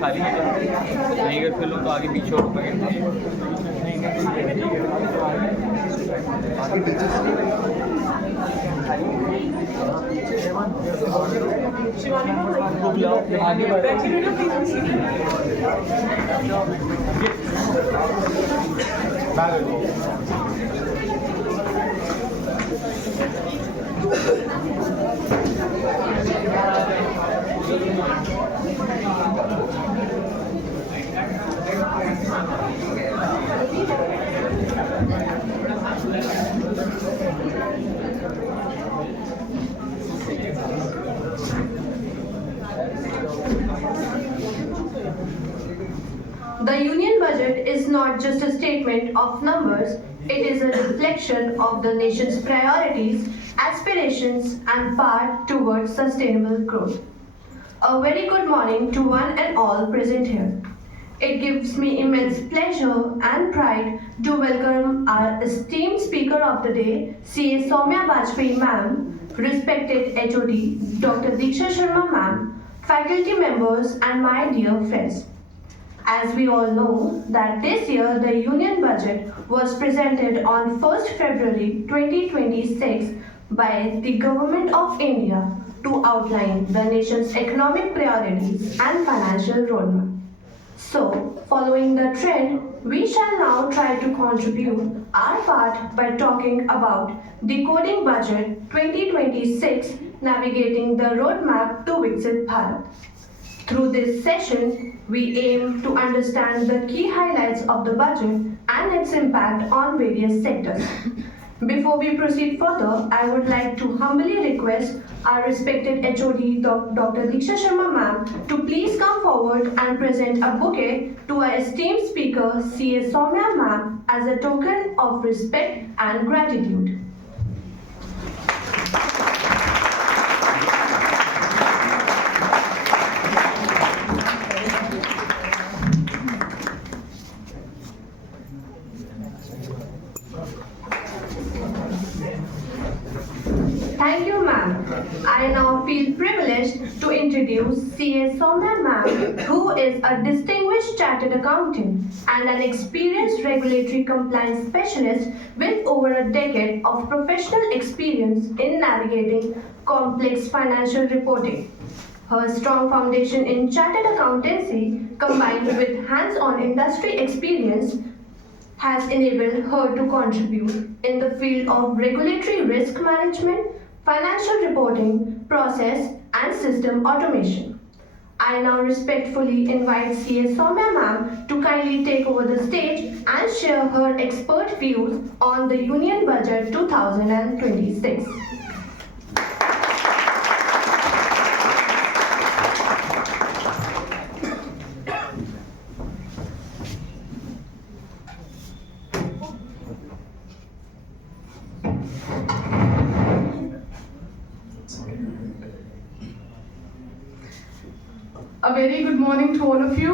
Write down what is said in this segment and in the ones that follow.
खाली नहीं अगर फिर लो तो आगे पीछे हो The Union Budget is not just a statement of numbers, it is a reflection of the nation's priorities, aspirations, and path towards sustainable growth. A very good morning to one and all present here. It gives me immense pleasure and pride to welcome our esteemed speaker of the day, C.A. Soumya Bajpayee ma'am, respected HOD, Dr. Diksha Sharma ma'am, faculty members, and my dear friends. As we all know that this year the Union Budget was presented on 1st February 2026 by the Government of India to outline the nation's economic priorities and financial roadmap. So, following the trend, we shall now try to contribute our part by talking about Decoding Budget 2026, Navigating the Roadmap to Viksit Bharat. Through this session, we aim to understand the key highlights of the budget and its impact on various sectors. Before we proceed further, I would like to humbly request our respected HOD, Dr. Diksha Sharma ma'am, to please come forward and present a bouquet to our esteemed speaker, C.A. Soumya ma'am, as a token of respect and gratitude. Thank you, ma'am. I now feel privileged to introduce C.A. Soumya ma'am, who is a distinguished chartered accountant and an experienced regulatory compliance specialist with over a decade of professional experience in navigating complex financial reporting. Her strong foundation in chartered accountancy, combined with hands-on industry experience, has enabled her to contribute in the field of regulatory risk management, financial reporting, process, and system automation. I now respectfully invite C.A. Soumya ma'am to kindly take over the stage and share her expert views on the Union Budget 2026. A very good morning to all of you.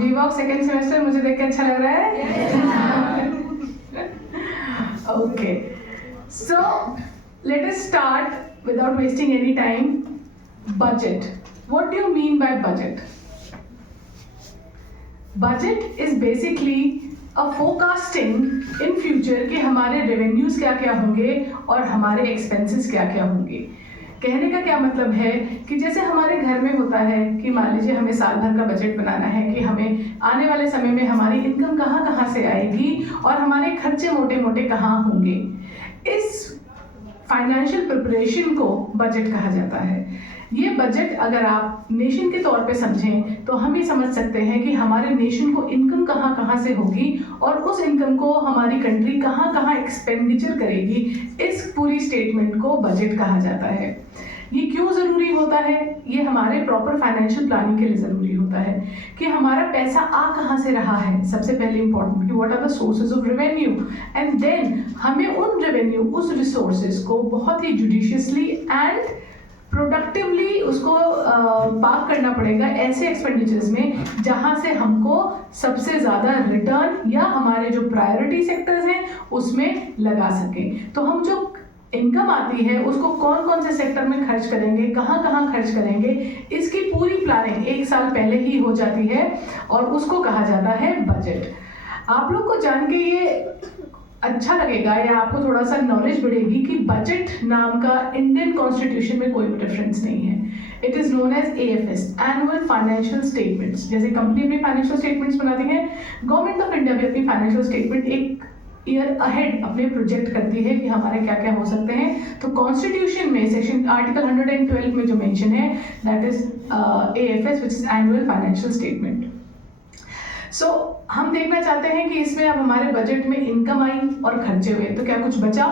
BVOC second semester मुझे देख के अच्छा लग रहा है? Okay. So let us start without wasting any time. Budget. What do you mean by budget? Budget is basically a forecasting in future कि हमारे revenues क्या क्या होंगे और हमारे expenses क्या क्या होंगे. कहने का क्या मतलब है कि जैसे हमारे घर में होता है कि मान लीजिए हमें साल भर का बजट बनाना है कि हमें आने वाले समय में हमारी इनकम कहाँ से आएगी और हमारे खर्चे मोटे मोटे कहाँ होंगे. इस फाइनेंशियल प्रिपरेशन को बजट कहा जाता है. ये बजट अगर आप नेशन के तौर पे समझें तो हम ये समझ सकते हैं कि हमारे नेशन को इनकम कहाँ से होगी और उस इनकम को हमारी कंट्री कहाँ एक्सपेंडिचर करेगी. इस पूरी स्टेटमेंट को बजट कहा जाता है. ये क्यों ज़रूरी होता है? ये हमारे प्रॉपर फाइनेंशियल प्लानिंग के लिए ज़रूरी होता है कि हमारा पैसा आ कहाँ से रहा है. सबसे पहले इम्पॉर्टेंट कि what are the sources of revenue and then हमें उन रेवेन्यू उस रिसोर्सेज को बहुत ही जुडिशियसली एंड प्रोडक्टिवली उसको पार्क करना पड़ेगा ऐसे एक्सपेंडिचर्स में जहाँ से हमको सबसे ज़्यादा रिटर्न या हमारे जो प्रायोरिटी सेक्टर्स हैं उसमें लगा सकें. तो हम जो इनकम आती है उसको कौन कौन से सेक्टर में खर्च करेंगे, कहाँ कहाँ खर्च करेंगे, इसकी पूरी प्लानिंग 1 साल पहले ही हो जाती है और उसको कहा जाता है बजट। आप लोग को जान के ये अच्छा लगेगा या आपको थोड़ा सा नॉलेज बढ़ेगी कि बजट नाम का इंडियन कॉन्स्टिट्यूशन में कोई डिफरेंस नहीं है। It is known as AFS, annual financial statements. जैसे कंपनी अपनी फाइनेंशियल स्टेटमेंट्स बनाती है, गवर्नमेंट ऑफ इंडिया भी अपनी फाइनेंशियल स्टेटमेंट एक ईयर अहेड अपने प्रोजेक्ट करती है कि हमारे क्या क्या हो सकते हैं। तो कॉन्स्टिट्यूशन में सेक्शन आर्टिकल 112 में जो मेंशन है that is AFS which is annual financial statement. So हम देखना चाहते हैं कि इसमें अब हमारे बजट में इनकम आई और खर्चे हुए, तो क्या कुछ बचा?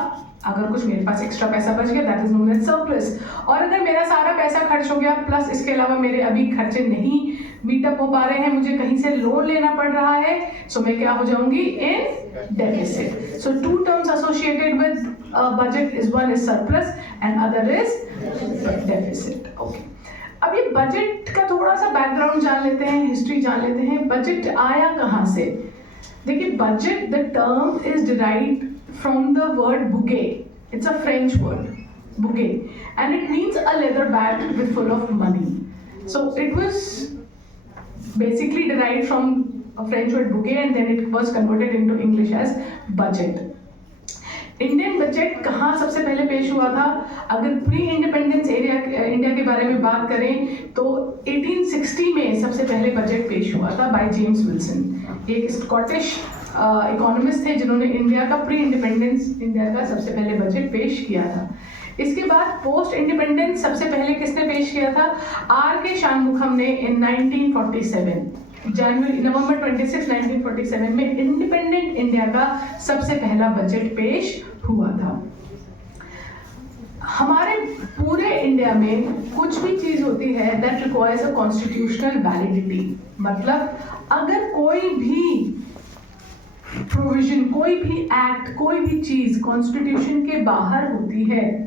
अगर कुछ मेरे पास एक्स्ट्रा पैसा बच गया that is known as surplus. और अगर मेरा सारा पैसा खर्च हो गया प्लस इसके अलावा मेरे अभी खर्चे नहीं मीटअप हो पा रहे हैं, मुझे कहीं से लोन लेना पड़ रहा है, सो मैं क्या हो जाऊंगी? In deficit. So two terms associated with budget is one is surplus and other is deficit. Okay, अब ये बजट का थोड़ा सा बैकग्राउंड जान लेते हैं, हिस्ट्री जान लेते हैं। बजट आया कहाँ से? देखिए, budget the term is derived from the word bougette. It's a French word, bougette, and it means a leather bag with full of money. So it was basically derived from a French word bouquet and then it was converted into English as budget. Indian budget कहाँ सबसे पहले पेश हुआ था? अगर pre independence India के बारे में बात करें तो 1860 में सबसे पहले बजट पेश हुआ था बाय जेम्स विल्सन, एक स्कॉटिश इकोनॉमिस्ट थे जिन्होंने इंडिया का प्री इंडिपेंडेंस इंडिया का सबसे पहले बजट पेश किया था। इसके बाद पोस्ट इंडिपेंडेंस सबसे पहले किसने पेश किया था? R.K. शानमुखम ने इन 1947 नवंबर 26, 1947 में इंडिपेंडेंट इंडिया का सबसे पहला बजट पेश हुआ था। हमारे पूरे इंडिया में कुछ भी चीज होती है that requires a constitutional validity. मतलब अगर कोई भी प्रोविजन, कोई भी एक्ट, कोई भी चीज कॉन्स्टिट्यूशन के बाहर होती है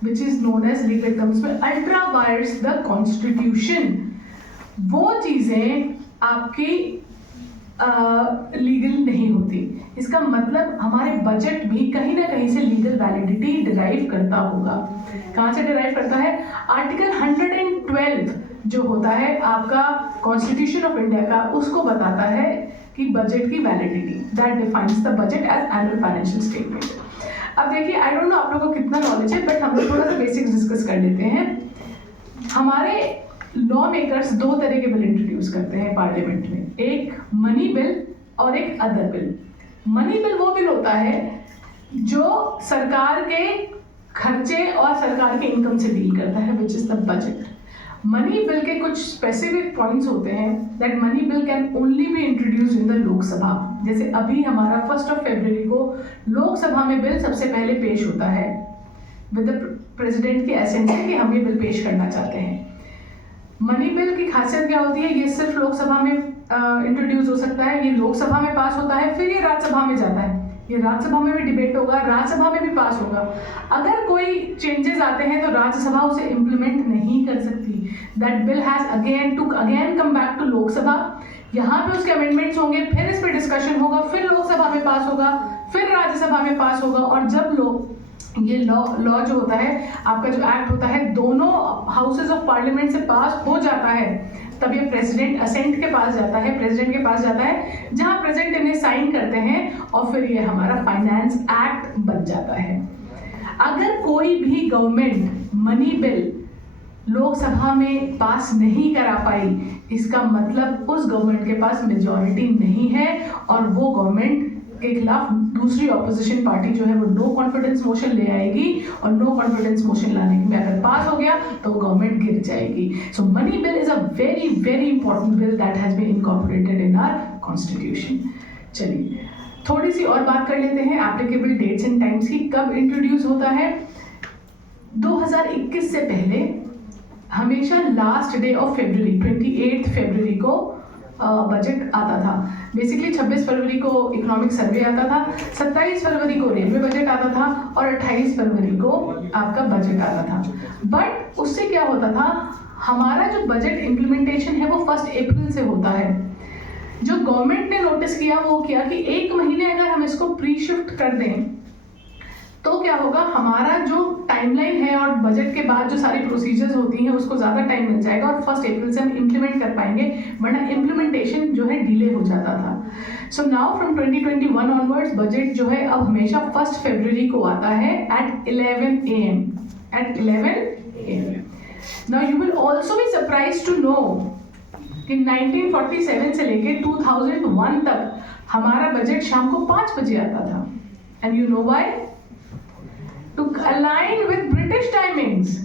which is known as legal terms में ultra vires the constitution, वो चीजें आपकी लीगल नहीं होती। इसका मतलब हमारे बजट भी कहीं ना कहीं से लीगल वैलिडिटी डिराइव करता होगा। कहाँ से डिराइव करता है? आर्टिकल 112 जो होता है आपका कॉन्स्टिट्यूशन ऑफ इंडिया का, उसको बताता है कि बजट की validity, that defines the budget as annual financial statement. अब देखिए, आई डोंट नो आप लोगों को कितना नॉलेज है, बट हम लोग थोड़ा सा बेसिक्स डिस्कस कर लेते हैं। हमारे लॉ मेकर्स दो तरह के बिल इंट्रोड्यूस करते हैं पार्लियामेंट में, एक मनी बिल और एक अदर बिल। मनी बिल वो बिल होता है जो सरकार के खर्चे और सरकार के इनकम से डील करता है, which is the budget. Money bill के कुछ स्पेसिफिक पॉइंट्स होते हैं that money bill can only be introduce in the Lok Sabha. जैसे अभी हमारा 1 फरवरी को लोकसभा में बिल सबसे पहले पेश होता है विद द प्रेसिडेंट की एसेंस से कि हम ये बिल पेश करना चाहते हैं। मनी बिल की खासियत क्या होती है? ये सिर्फ लोकसभा में इंट्रोड्यूस हो सकता है, ये लोकसभा में पास होता है, फिर ये राज्यसभा में जाता है, ये राज्यसभा में भी डिबेट होगा, राज्यसभा में भी पास होगा। अगर कोई चेंजेस आते हैं तो राज्यसभा उसे इम्प्लीमेंट नहीं कर सकती। That bill has again come back to Lok Sabha, यहाँ पे उसके अमेंडमेंट्स होंगे, फिर इस पर डिस्कशन होगा, फिर लोकसभा में पास होगा, फिर राज्यसभा में पास होगा। और जब ये लॉ जो होता है, आपका जो एक्ट होता है, दोनों हाउसेज ऑफ पार्लियामेंट से पास हो जाता है, तब ये प्रेसिडेंट असेंट के पास जाता है, प्रेसिडेंट के पास जाता है, जहां प्रेसिडेंट इन्हें साइन करते हैं और फिर ये हमारा फाइनेंस एक्ट बन जाता है। अगर कोई भी गवर्नमेंट मनी बिल लोकसभा में पास नहीं करा पाई, इसका मतलब उस गवर्नमेंट के पास मेजॉरिटी नहीं है और वो गवर्नमेंट के खिलाफ दूसरी ऑपोजिशन पार्टी जो है वो नो कॉन्फिडेंस मोशन ले आएगी, और नो कॉन्फिडेंस मोशन लाने में अगर पास हो गया तो गवर्नमेंट गिर जाएगी। So money bill is a very very important bill that has been incorporated in our constitution. चलिए थोड़ी सी और बात कर लेते हैं एप्लीकेबल डेट्स एंड टाइम्स की। कब इंट्रोड्यूस होता है? 2021 से पहले हमेशा लास्ट डे ऑफ फरवरी, 28 फरवरी को बजट आता था। बेसिकली 26 फरवरी को इकोनॉमिक सर्वे आता था, 27 फरवरी को रेलवे बजट आता था और 28 फरवरी को आपका बजट आता था। बट उससे क्या होता था, हमारा जो बजट इम्प्लीमेंटेशन है वो 1 अप्रैल से होता है। जो गवर्नमेंट ने नोटिस किया वो किया कि 1 महीने अगर हम इसको प्री शिफ्ट कर दें तो क्या होगा, हमारा जो टाइमलाइन है और बजट के बाद जो सारी प्रोसीजर्स होती हैं उसको ज़्यादा टाइम मिल जाएगा और 1 अप्रैल से हम इम्प्लीमेंट कर पाएंगे, वरना इम्प्लीमेंटेशन जो है डिले हो जाता था। So now from 2021 onwards budget जो है अब हमेशा 1 फरवरी को आता है at 11 AM। Now you will also be surprised to know कि 1947 से लेके 2001 तक हमारा बजट शाम को 5 बजे आता था। And you know why? To align with British timings.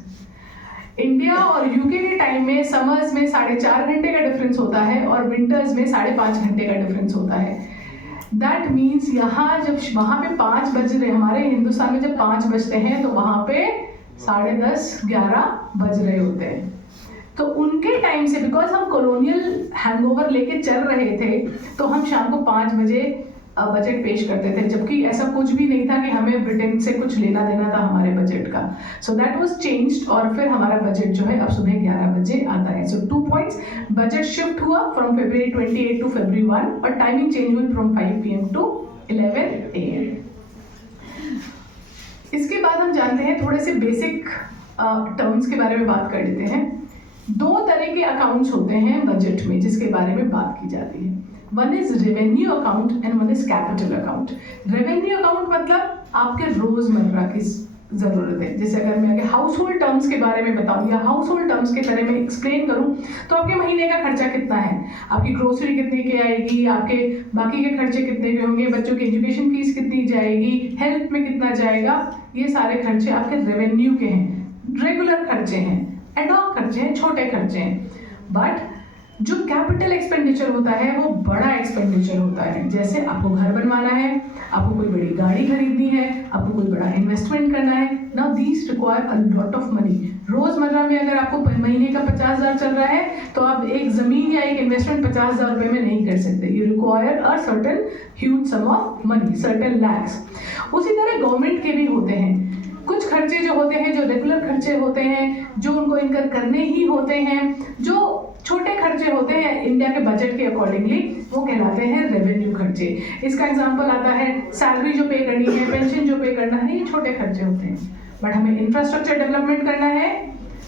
India और यूके के टाइम में समर्स में 4.5 घंटे का डिफरेंस होता है और विंटर्स में 5.5 घंटे का डिफरेंस होता है। दैट मीन्स यहाँ जब वहाँ पे 5 बज रहे, हमारे हिंदुस्तान में जब 5 बजते हैं तो वहाँ पे 10:30 11 बज रहे होते हैं। तो उनके टाइम से बिकॉज हम कॉलोनियल हैंगओवर लेके चल रहे थे तो हम शाम को 5 बजे बजट पेश करते थे, जबकि ऐसा कुछ भी नहीं था कि हमें ब्रिटेन से कुछ लेना देना था हमारे बजट का। सो दैट वाज चेंज्ड और फिर हमारा बजट जो है अब सुबह 11 बजे आता है। सो 2 पॉइंट्स, बजट शिफ्ट हुआ फ्रॉम फरवरी 28 टू फरवरी 1 और टाइमिंग चेंज हुई फ्रॉम 5 PM टू 11 AM। इसके बाद हम जानते हैं थोड़े से बेसिक टर्म्स के बारे में बात कर लेते हैं। 2 तरह के अकाउंट्स होते हैं बजट में जिसके बारे में बात की जाती है। One is revenue account and one is capital account. Revenue account मतलब आपके रोजमर्रा की जरूरत है। जैसे अगर मैं आगे हाउस होल्ड टर्म्स के बारे में बताऊं या हाउस होल्ड टर्म्स के बारे में एक्सप्लेन करूं तो आपके महीने का खर्चा कितना है, आपकी ग्रोसरी कितने की आएगी, आपके बाकी के खर्चे कितने के होंगे, बच्चों की एजुकेशन फीस कितनी जाएगी, हेल्थ में कितना जाएगा, ये सारे खर्चे आपके रेवेन्यू के हैं। रेगुलर खर्चे हैं, एडॉक खर्चे हैं, छोटे खर्चे हैं। बट जो कैपिटल एक्सपेंडिचर होता है वो बड़ा एक्सपेंडिचर होता है। जैसे आपको घर बनवाना है, आपको कोई बड़ी गाड़ी खरीदनी है, आपको कोई बड़ा इन्वेस्टमेंट करना है। Now these require a lot of money. रोजमर्रा में अगर आपको महीने का 50,000 चल रहा है तो आप एक जमीन या एक इन्वेस्टमेंट 50,000 रुपए में नहीं कर सकते। You require a certain huge sum of money, certain lakhs. उसी तरह गवर्नमेंट के भी होते हैं कुछ खर्चे जो होते हैं, जो रेगुलर खर्चे होते हैं, जो उनको इनकर करने ही होते हैं, जो छोटे खर्चे होते हैं इंडिया के बजट के अकॉर्डिंगली, वो कहलाते हैं रेवेन्यू खर्चे। इसका एग्जांपल आता है सैलरी जो पे करनी है, पेंशन जो पे करना है, ये छोटे खर्चे होते हैं। बट हमें इंफ्रास्ट्रक्चर डेवलपमेंट करना है,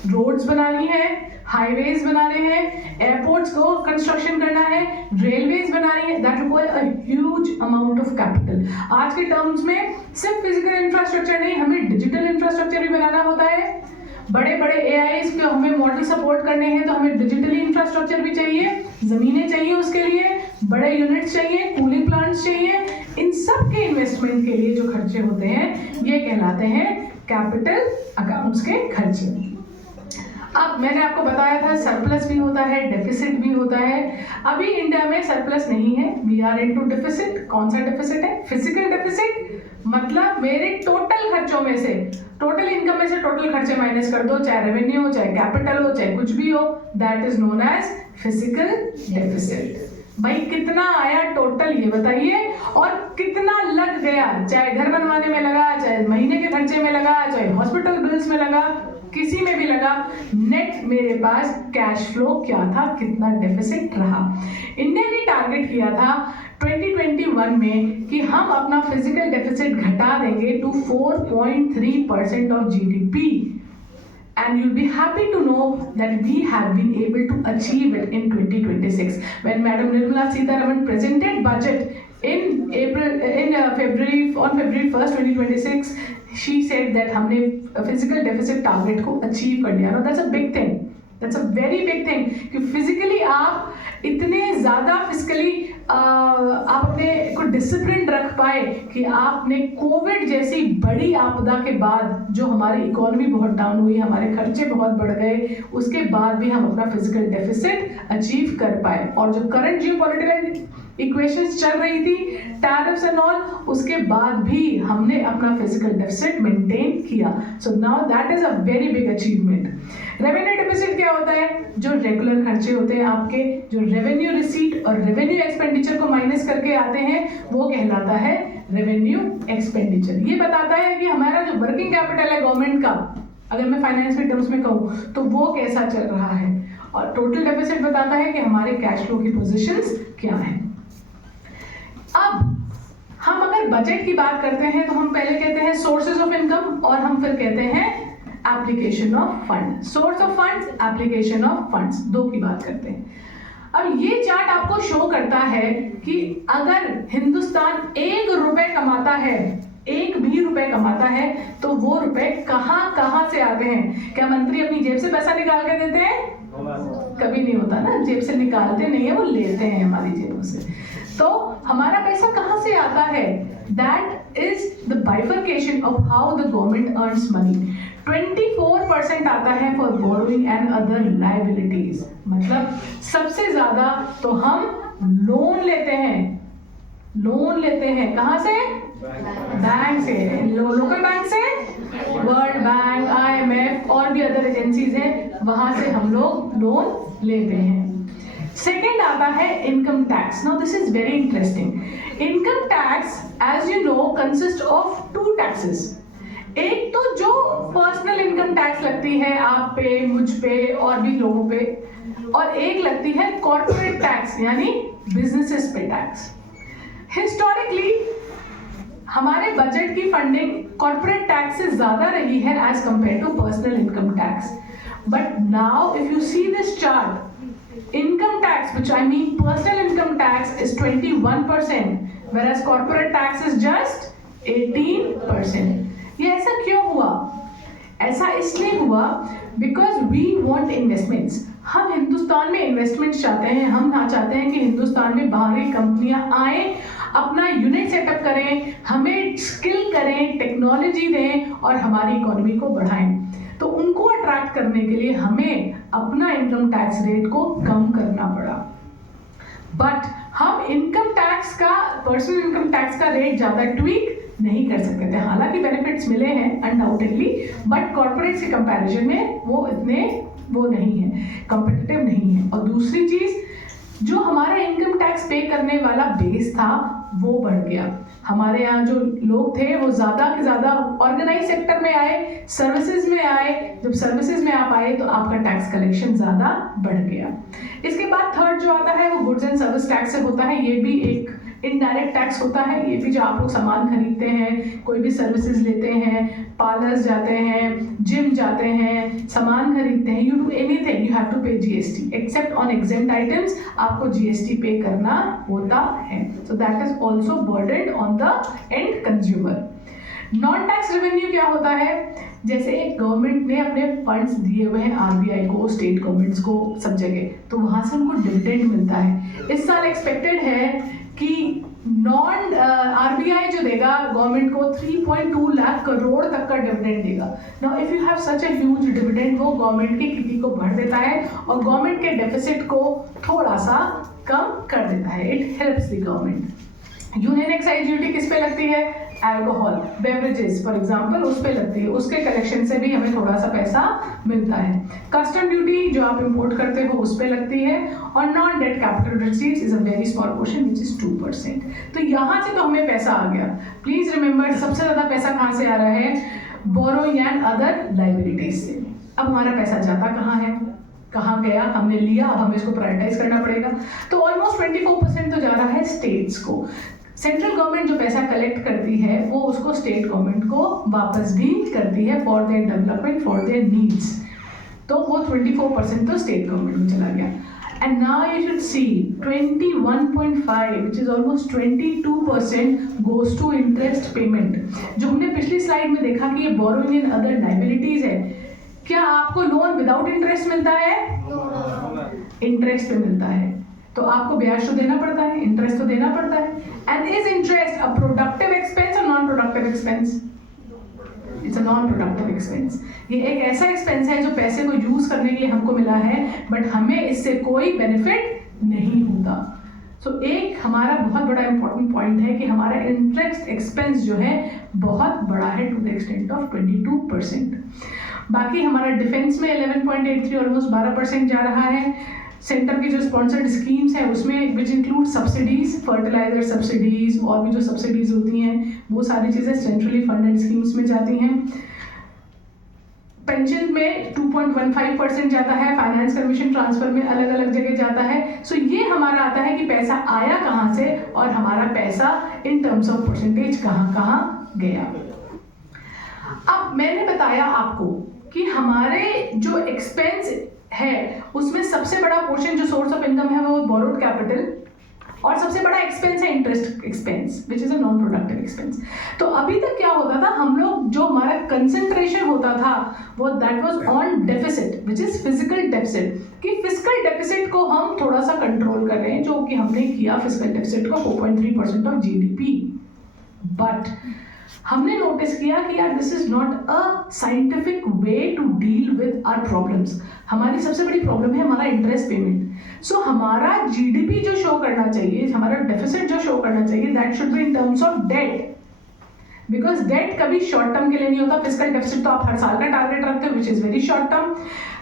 रोड्स बनानी है, हाईवेज बनाने हैं, एयरपोर्ट्स को कंस्ट्रक्शन करना है, रेलवेज बनानी है, that require a huge amount of capital. आज के टर्म्स में सिर्फ फिजिकल इंफ्रास्ट्रक्चर नहीं, हमें डिजिटल इंफ्रास्ट्रक्चर भी बनाना होता है। बड़े बड़े AIs को हमें मॉडल सपोर्ट करने हैं तो हमें डिजिटली इंफ्रास्ट्रक्चर भी चाहिए, जमीनें चाहिए उसके लिए, बड़े यूनिट्स चाहिए, कूलिंग प्लांट्स चाहिए। इन सब के इन्वेस्टमेंट के लिए जो खर्चे होते हैं ये कहलाते हैं कैपिटल अकाउंट्स के खर्चे। अब मैंने आपको बताया था सरप्लस भी होता है, डेफिसिट भी होता है। अभी इंडिया में सरप्लस नहीं है, वी आर इनटू डेफिसिट। कौन सा डेफिसिट है? फिजिकल डेफिसिट, मतलब मेरे टोटल खर्चों में से, टोटल इनकम में से टोटल खर्चे माइनस कर दो, चाहे रेवेन्यू हो, चाहे कैपिटल हो, चाहे कुछ भी हो, that is known as physical deficit. भाई कितना आया टोटल ये बताइए और कितना लग गया, चाहे घर बनवाने में लगा, चाहे महीने के खर्चे में लगा, चाहे हॉस्पिटल बिल्स में लगा, किसी में भी लगा, नेट मेरे पास कैश फ्लो क्या था, कितना डेफिसिट रहा। इंडिया ने टारगेट किया था 2021 में कि हम अपना फिजिकल डेफिसिट घटा देंगे to 4.3% of GDP। And you'll be happy to know that we have been able to achieve it in 2026. When Madam Nirmala Sitharaman presented budget on February 1st, 2026, she said that हमने physical deficit target को achieve कर लिया। Now that's a big thing. That's a very big thing कि physically आप इतने ज़्यादा physically आप अपने को डिसिप्लिन रख पाए कि आपने कोविड जैसी बड़ी आपदा के बाद जो हमारी इकोनॉमी बहुत डाउन हुई, हमारे खर्चे बहुत बढ़ गए, उसके बाद भी हम अपना फिजिकल डेफिसिट अचीव कर पाए। और जो करंट जियोपॉलिटिकल इक्वेशंस चल रही थी, टैरिफ्स एंड ऑल, उसके बाद भी हमने अपना फिजिकल डेफिसिट मेंटेन किया। So now that is a very big achievement. Revenue deficit क्या होता है? जो रेगुलर खर्चे होते हैं आपके, जो रेवेन्यू रिसीट और रेवेन्यू एक्सपेंडिचर को माइनस करके आते हैं, वो कहलाता है रेवेन्यू एक्सपेंडिचर। ये बताता है कि हमारा जो वर्किंग कैपिटल है गवर्नमेंट का, अगर मैं फाइनेंस के टर्म्स में कहूँ तो वो कैसा चल रहा है। और टोटल डेफिसिट बताता है कि हमारे कैश फ्लो की पोजीशंस क्या हैं। अब हम अगर बजट की बात करते हैं तो हम पहले कहते हैं सोर्सेज ऑफ इनकम और हम फिर कहते हैं application of fund. Source of funds, application of funds, दो की बात करते हैं। अब ये चार्ट आपको शो करता है कि अगर हिंदुस्तान 1 रुपए कमाता है, 1 भी रुपए कमाता है, तो वो रुपए कहाँ से आते हैं? क्या मंत्री अपनी जेब से पैसा निकाल के देते हैं? कभी नहीं होता ना, जेब से निकालते नहीं है, वो लेते हैं हमारी जेबों से। तो हमारा पैसा कहाँ से आता है? That is the bifurcation of how the government earns money. 24% आता है for borrowing and other liabilities। मतलब सबसे ज्यादा तो हम लोन लेते हैं कहाँ से? बैंक से, लोकल बैंक से, वर्ल्ड बैंक, IMF और भी अदर एजेंसीज हैं, वहां से हम लोग लोन लेते हैं। सेकेंड आता है income tax. Now this is very interesting. Income tax as you know consist of 2 taxes. एक तो जो पर्सनल इनकम टैक्स लगती है आप पे, मुझ पे और भी लोगों पे, और एक लगती है कॉर्पोरेट टैक्स यानी बिजनेसेस पे टैक्स। हिस्टोरिकली हमारे बजट की फंडिंग कॉर्पोरेट टैक्स से ज्यादा रही है as compared to personal income tax. But now if you see this chart, income tax, which I mean personal income tax, is 21%, whereas corporate tax is just 18%. ये ऐसा क्यों हुआ? ऐसा इसलिए हुआ because we want investments. हम हिंदुस्तान में investments चाहते हैं। हम ना चाहते हैं कि हिंदुस्तान में बाहरी कंपनियां आए, अपना यूनिट सेटअप करें, हमें स्किल करें, टेक्नोलॉजी दें और हमारी इकोनॉमी को बढ़ाएं। तो उनको अट्रैक्ट करने के लिए हमें अपना इनकम टैक्स रेट को कम करना पड़ा। बट हम इनकम टैक्स का, पर्सनल इनकम टैक्स का रेट ज़्यादा ट्वीक नहीं कर सकते थे। हालांकि बेनिफिट्स मिले हैं अनडाउटेडली, बट कॉर्पोरेट के कंपैरिजन में वो इतने नहीं है, कंपिटिटिव नहीं है। और दूसरी चीज़, जो हमारा इनकम टैक्स पे करने वाला बेस था वो बढ़ गया। हमारे यहाँ जो लोग थे वो ज़्यादा से ज़्यादा ऑर्गेनाइज सेक्टर में आए, सर्विसेज में आए। जब सर्विसेज में आप आए तो आपका टैक्स कलेक्शन ज़्यादा बढ़ गया। इसके बाद थर्ड जो आता है वो गुड्स एंड सर्विस टैक्स से होता है। ये भी एक इनडायरेक्ट टैक्स होता है। ये भी जो आप लोग सामान खरीदते हैं, कोई भी सर्विसेज लेते हैं, पार्लर्स जाते हैं, जिम जाते हैं, सामान खरीदते हैं, you do anything, you have to pay GST except on exempt items, आपको GST पे करना होता है। So that is also burden on the end consumer. Non tax revenue क्या होता है? जैसे एक गवर्नमेंट ने अपने फंड्स दिए हुए हैं RBI को, स्टेट गवर्नमेंट्स को, सब जगह, तो वहां से उनको डिविडेंड मिलता है। इस साल एक्सपेक्टेड है कि नॉन RBI जो देगा गवर्नमेंट को 3.2 लाख करोड़ तक का डिविडेंड देगा। Now if you have such a huge dividend, वो गवर्नमेंट की किटी को भर देता है और गवर्नमेंट के डेफिसिट को थोड़ा सा कम कर देता है। It helps the government. Union excise duty किस पे लगती है? अल्कोहल, बेवरेजेस फॉर एग्जांपल, उस पे लगती है। उसके कलेक्शन से भी हमें थोड़ा सा पैसा मिलता है। कस्टम ड्यूटी जो आप इंपोर्ट करते हो उस पे लगती है। और non debt capital receipts is a very small portion which is 2%। तो यहाँ से तो हमें पैसा आ गया। प्लीज रिमेंबर, सबसे ज्यादा पैसा कहाँ से आ रहा है? बोरोइंग एंड अदर लाइबिलिटीज से। अब हमारा पैसा जाता कहाँ है, कहाँ गया? हमने लिया, अब हमें इसको प्रायोरिटाइज करना पड़ेगा। तो ऑलमोस्ट 24% तो जा रहा है स्टेट्स को। सेंट्रल गवर्नमेंट जो पैसा कलेक्ट करती है वो उसको स्टेट गवर्नमेंट को वापस भी करती है for their development, for their needs. तो वो 24% तो स्टेट गवर्नमेंट में चला गया। And now you should see 21.5, which is almost 22% goes to interest payment। जो हमने पिछली स्लाइड में देखा कि ये borrowing and other liabilities है, क्या आपको लोन विदाउट इंटरेस्ट मिलता है? इंटरेस्ट पे मिलता है। तो आपको ब्याज तो देना पड़ता है, इंटरेस्ट तो देना पड़ता है। And is interest a productive expense or non productive expense? It's a non productive expense. ये एक ऐसा एक्सपेंस है जो पैसे को यूज करने के लिए हमको मिला है, बट हमें इससे कोई बेनिफिट नहीं होता। सो एक हमारा बहुत बड़ा इंपॉर्टेंट पॉइंट है कि हमारा इंटरेस्ट एक्सपेंस जो है बहुत बड़ा है, टू द एक्सटेंट ऑफ 22%। बाकी हमारा डिफेंस में 11.83 ऑलमोस्ट 12% जा रहा है। सेंटर की जो स्पॉन्सर्ड स्कीम्स है उसमें which include subsidies, fertiliser subsidies और भी जो सब्सिडीज होती हैं वो सारी चीज़ें सेंट्रली फंडेड स्कीम्स में जाती हैं। पेंशन में 2.15% जाता है, फाइनेंस कमीशन ट्रांसफर में अलग अलग जगह जाता है। सो ये हमारा आता है कि पैसा आया कहाँ से और हमारा पैसा इन टर्म्स ऑफ परसेंटेज कहाँ कहाँ गया। अब मैंने बताया आपको कि हमारे जो एक्सपेंस है उसमें सबसे बड़ा पोर्शन जो सोर्स ऑफ इनकम है वो बोरोड कैपिटल, और सबसे बड़ा एक्सपेंस है interest expense which is a non productive expense. तो अभी तक क्या होता था, हम लोग जो हमारा कंसंट्रेशन होता था वो that was on deficit which is physical deficit, कि फिजिकल डेफिसिट को हम थोड़ा सा कंट्रोल कर रहे हैं, जो कि हमने किया फिजिकल डेफिसिट को 4.3% ऑफ जीडीपी। बट हमने नोटिस किया कि यार this is not a scientific way to deal with our problems. हमारी सबसे बड़ी प्रॉब्लम है हमारा इंटरेस्ट पेमेंट। सो हमारा जीडीपी जो शो करना चाहिए, हमारा डेफिसिट जो शो करना चाहिए, that should be in terms of debt, because debt कभी शॉर्ट टर्म के लिए नहीं होता। फिजिकल डेफिसिट तो आप हर साल का टारगेट रखते हो which is very short term.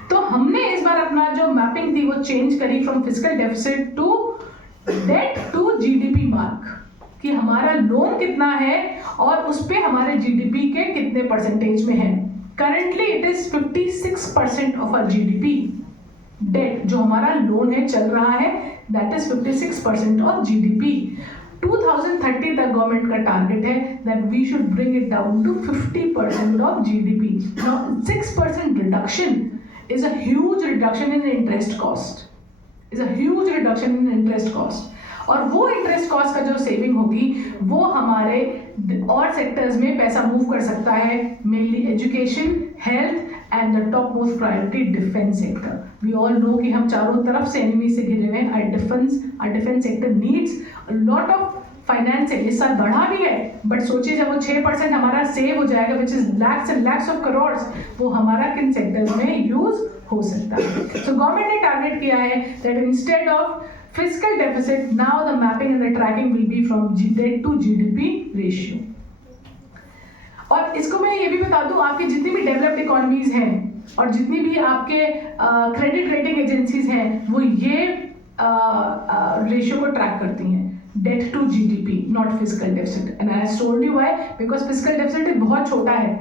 तो हमने इस बार अपना जो मैपिंग थी वो चेंज करी from physical deficit to debt to GDP mark, कि हमारा लोन कितना है और उस पे हमारे जीडीपी के कितने परसेंटेज में है। Currently it is 56% of our GDP. Debt जो हमारा लोन है चल रहा है दैट इज 56% ऑफ जीडीपी। 2030 तक गवर्नमेंट का टारगेट है that we should bring it down to 50% of GDP. Now 6% reduction is a huge reduction in interest cost, is a huge reduction in interest cost. और वो interest cost का जो saving होगी वो हमारे और सेक्टर्स में पैसा मूव कर सकता है, mainly education, health and the top most priority defence sector. We all know कि हम चारों तरफ से एनिमी से घिरे हुए हैं। our defense sector needs a lot of financing. इस साल बढ़ा भी है, बट सोचिए जब वो 6% हमारा सेव हो जाएगा which is lakhs and lakhs of crore, वो हमारा किन सेक्टर्स में यूज हो सकता है। सो गवर्नमेंट ने टारगेट किया है that instead of fiscal deficit, now the mapping and the tracking will be from debt to GDP ratio। और इसको मैं ये भी बता दूं, आपकी जितनी भी डेवलप्ड इकोनॉमीज हैं और जितनी भी आपके क्रेडिट रेटिंग एजेंसीज हैं वो ये रेशियो को ट्रैक करती हैं, debt to GDP not physical deficit. And I told you why, because physical deficit बहुत छोटा है,